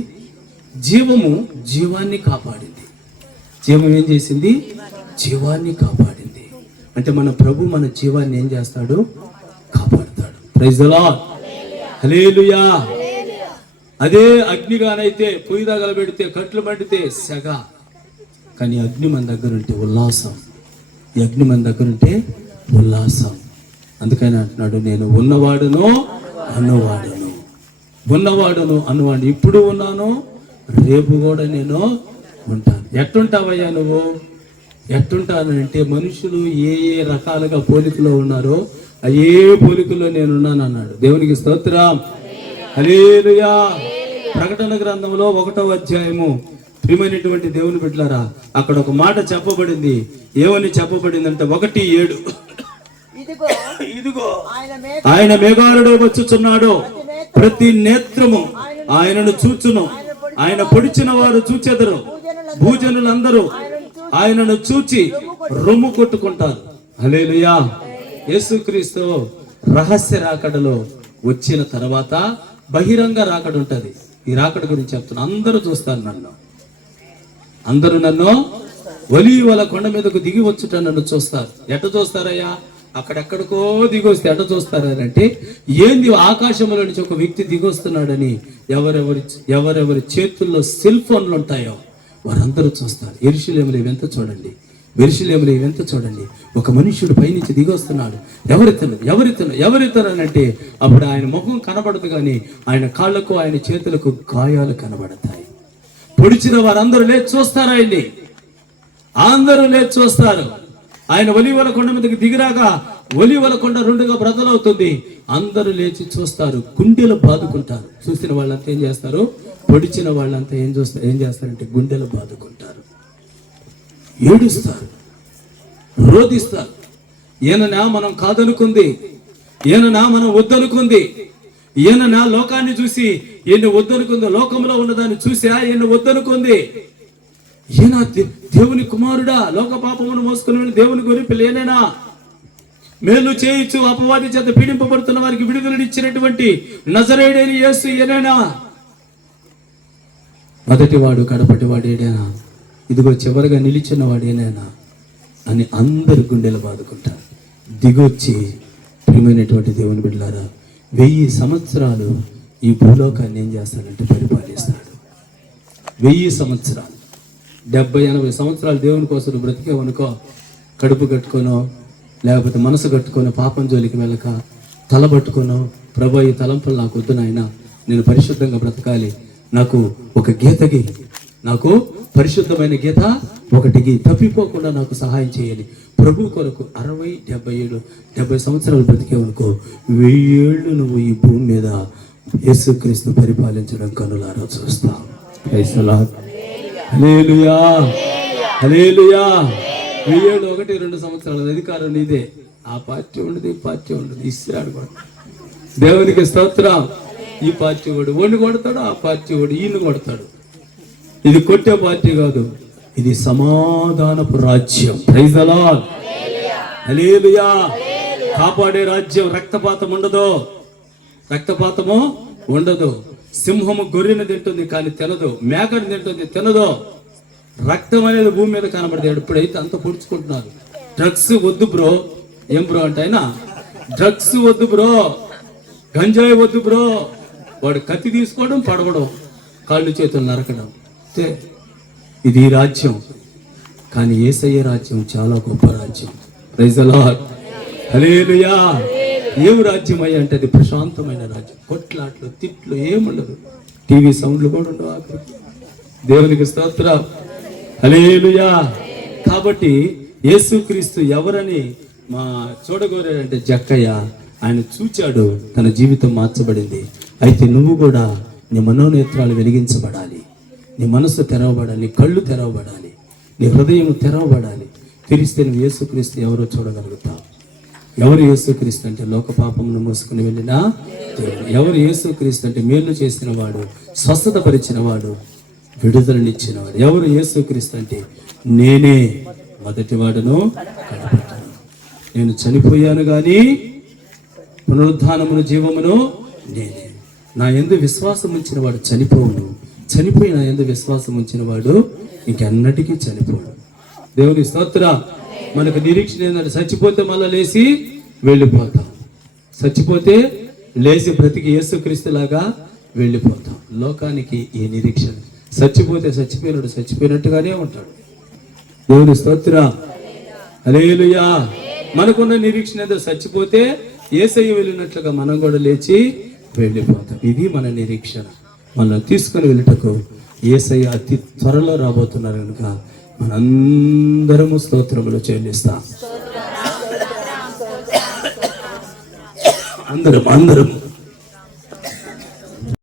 జీవాన్ని కాపాడింది. జీవం ఏం చేసింది? జీవాన్ని కాపాడింది. అంటే మన ప్రభు మన జీవాన్ని ఏం చేస్తాడు? కాపాడుతాడు. Praise the lord. హల్లెలూయా. అదే అగ్నిగానైతే పొయ్యి తగలబెడితే కట్లు మండితే సెగ, కానీ అగ్ని మన దగ్గర ఉంటే ఉల్లాసం. ఈ అగ్ని మన దగ్గర ఉంటే ఉల్లాసం. అందుకని అంటున్నాడు, నేను ఉన్నవాడును అన్నవాడు. ఇప్పుడు ఉన్నాను, రేపు కూడా నేను ఉంటాను. ఎట్టుంటావయ్యా నువ్వు? ఎట్టుంటానంటే మనుషులు ఏ రకాలుగా పోలికలో ఉన్నారో అయ్యే పోలికల్లో నేనున్నాను అన్నాడు. దేవునికి స్తోత్రం. హల్లెలూయా. ప్రకటన గ్రంథంలో 1వ అధ్యాయము, ప్రియమైనటువంటి దేవుని బిడ్డలారా, అక్కడ ఒక మాట చెప్పబడింది. ఏమని చెప్పబడిందంటే 1:7, ఇదిగో ఆయన మేఘాలుడే వచ్చుచున్నాడు, ప్రతి నేత్రము ఆయనను చూచును, ఆయన పొడిచిన వారు చూచెదరు, భూజనులందరూ ఆయనను చూచి రొమ్ము కొట్టుకుంటారు. హల్లెలూయా. యేసుక్రీస్తు రహస్య రాకడలో వచ్చిన తర్వాత బహిరంగ రాకడ ఉంటది. ఈ రాకడ గురించి చెప్తున్నా. అందరూ చూస్తారు నన్ను, అందరూ నన్ను ఒలీవల కొండ మీదకు దిగి వచ్చుట నన్ను చూస్తారు. ఎట్ట చూస్తారయ్యా? అక్కడెక్కడికో దిగి వస్తే ఎట్ట చూస్తారంటే, ఏంది ఆకాశంలో నుంచి ఒక వ్యక్తి దిగొస్తున్నాడని ఎవరెవరి చేతుల్లో సెల్ ఫోన్లు ఉంటాయో వారందరూ చూస్తారు. యెరూషలేములో ఇవెంత చూడండి, యెరూషలేములో ఇవెంత చూడండి, ఒక మనుష్యుడు పైనుంచి దిగొస్తున్నాడు, ఎవరితను అని అంటే అప్పుడు ఆయన ముఖం కనబడదు, కానీ ఆయన కాళ్ళకు ఆయన చేతులకు గాయాలు కనబడతాయి. పొడిచిన వారందరూ లేచి చూస్తారు, ఆయన్ని అందరూ లేచి చూస్తారు. ఆయన ఒలీవల కొండ మీదకి దిగిరాగా ఒలీవల కొండ 2గా బ్రదలవుతుంది. అందరూ లేచి చూస్తారు, గుండెలు బాదుకుంటారు. చూసిన వాళ్ళంతా ఏం చేస్తారు? పొడిచిన వాళ్ళంతా ఏం చేస్తారంటే గుండెలు బాదుకుంటారు, ఏడుస్తారు, రోధిస్తారు. ఈయననా మనం కాదనుకుంది, ఈయననా మనం వద్దనుకుంది, ఈయననా లోకాన్ని చూసి ఈయన వద్దనుకుంది, లోకంలో ఉన్నదాన్ని చూసి ఈయన వద్దనుకుంది. ఈయన దేవుని కుమారుడా, లోక పాపమును మోసుకుని దేవుని గొర్రె లేనేనా? మేలు చేయించు అపవాది చేత పీడింపబడుతున్న వారికి విడుదలనిచ్చినటువంటి నజరేయుడైన యేసు ఈయనేనా? మొదటివాడు కడపటివాడు ఏడేనా? ఇదిగో చివరిగా నిలిచిన వాడేనేనా అని అందరు గుండెలు బాదుకుంటారు. దిగొచ్చి ప్రియమైనటువంటి దేవుని బిడ్డలారా, 1000 సంవత్సరాలు ఈ భూలోకాన్ని ఏం చేస్తాడంటే పరిపాలిస్తాడు. 1000 సంవత్సరాలు, 70-80 సంవత్సరాలు దేవుని కోసం బ్రతికేవనుకో, కడుపు కట్టుకోనో లేకపోతే మనసు కట్టుకోనో, పాపం జోలికి వెళ్ళక తలబట్టుకోనో, ప్రభు ఈ తలంపులు నాకు వద్దు నాయనా, నేను పరిశుద్ధంగా బ్రతకాలి, నాకు ఒక గీతకి, నాకు పరిశుద్ధమైన గీత ఒకటికి తప్పిపోకుండా నాకు సహాయం చేయాలి. ప్రభు కొరకు 60, 70 సంవత్సరాలు బ్రతికేవనుకో, 1000 ఏళ్ళు నువ్వు ఈ భూమి మీద యేసుక్రీస్తు పరిపాలించడం కనులారా చూస్తావు. Praise the lord. Hallelujah, hallelujah. 1000 ఏళ్ళు 1-2 సంవత్సరాల అధికారం నీదే. ఆ పార్టీ ఉండదు, ఈ పార్టీ ఉండదు, ఇస్తాడు కూడా. దేవునికి స్తోత్రం. ఈ పార్టీ వాడు ఓడిని కొడతాడు, ఆ పార్టీ వాడు ఈయన కొడతాడు. ఇది కొట్టే పార్టీ కాదు, ఇది సమాధానపు రాజ్యం. Praise the lord. హల్లెలూయా. కాపాడే రాజ్యం. రక్తపాతం ఉండదు, రక్తపాతము ఉండదు. సింహము గొర్రెను తింటుంది కానీ తినదు, మేకను తింటుంది తినదు. రక్తం అనేది భూమి మీద కనబడదు. ఎప్పుడైతే అంత పొడుచుకుంటున్నారు. డ్రగ్స్ వద్దు బ్రో. ఏం బ్రో అంటే ఆయన డ్రగ్స్ వద్దు బ్రో, గంజాయి వద్దు బ్రో. వాడు కత్తి తీసుకోవడం, పడవడం, కాళ్ళు చేతులు నరకడం. ఇది రాజ్యం. కానీ యేసయ్య రాజ్యం చాలా గొప్ప రాజ్యం. Praise the lord. హల్లెలూయా. ఏం రాజ్యం అయ్యా అంటే అది ప్రశాంతమైన రాజ్యం. కొట్లాట్లు, తిట్లు ఏముండదు, టీవీ సౌండ్లు కూడా ఉండవు ఆఖరికి. దేవునికి స్తోత్రం. హల్లెలూయా. కాబట్టి యేసుక్రీస్తు ఎవరని చూడగోరాడంటే జక్కయ్య. ఆయన చూచాడు, తన జీవితం మార్చబడింది. అయితే నువ్వు కూడా నీ మనోనేత్రాలు వెలిగించబడాలి, నీ మనసు తెరవబడాలి, నీ కళ్ళు తెరవబడాలి, నీ హృదయం తెరవబడాలి. తెరిస్తే నువ్వు యేసుక్రీస్తు ఎవరో చూడగలుగుతావు. ఎవరు యేసుక్రీస్తు అంటే లోక పాపమును మోసుకుని వెళ్ళినా దేవుడు. ఎవరు యేసుక్రీస్తు అంటే మేలు చేసిన వాడు, స్వస్థత పరిచిన వాడు, విడుదలనిచ్చినవాడు. ఎవరు యేసుక్రీస్తు అంటే నేనే మొదటి వాడును, కడపటివాడును. నేను చనిపోయాను కానీ పునరుద్ధానమును జీవమును నేనే. నా యందు విశ్వాసం ఉంచిన వాడు చనిపోవును, చనిపోయి నా యందు విశ్వాసం ఉంచిన వాడు ఇంకెన్నటికీ చనిపోడు. దేవుని స్తోత్రం. మనకు నిరీక్షణ ఏంటంటే చచ్చిపోతే మళ్ళీ లేచి వెళ్ళిపోతాం, చచ్చిపోతే లేచి బ్రతికి యేసుక్రీస్తులాగా వెళ్ళిపోతాం. లోకానికి ఈ నిరీక్షణ. చచ్చిపోతే చచ్చిపోయినాడు చచ్చిపోయినట్టుగానే ఉంటాడు. దేవుని స్తోత్రం. హల్లెలూయా. మనకున్న నిరీక్షణ ఏదో చచ్చిపోతే యేసయ్య వెళ్ళినట్లుగా మనం కూడా లేచి వెళ్ళిపోతాం. ఇది మన నిరీక్షణ. మనం తీసుకుని వెళ్ళటకు యేసయ్య అతి త్వరలో రాబోతున్నారు కనుక మనందరము స్తోత్రములు చెల్లిస్తాం. అందరం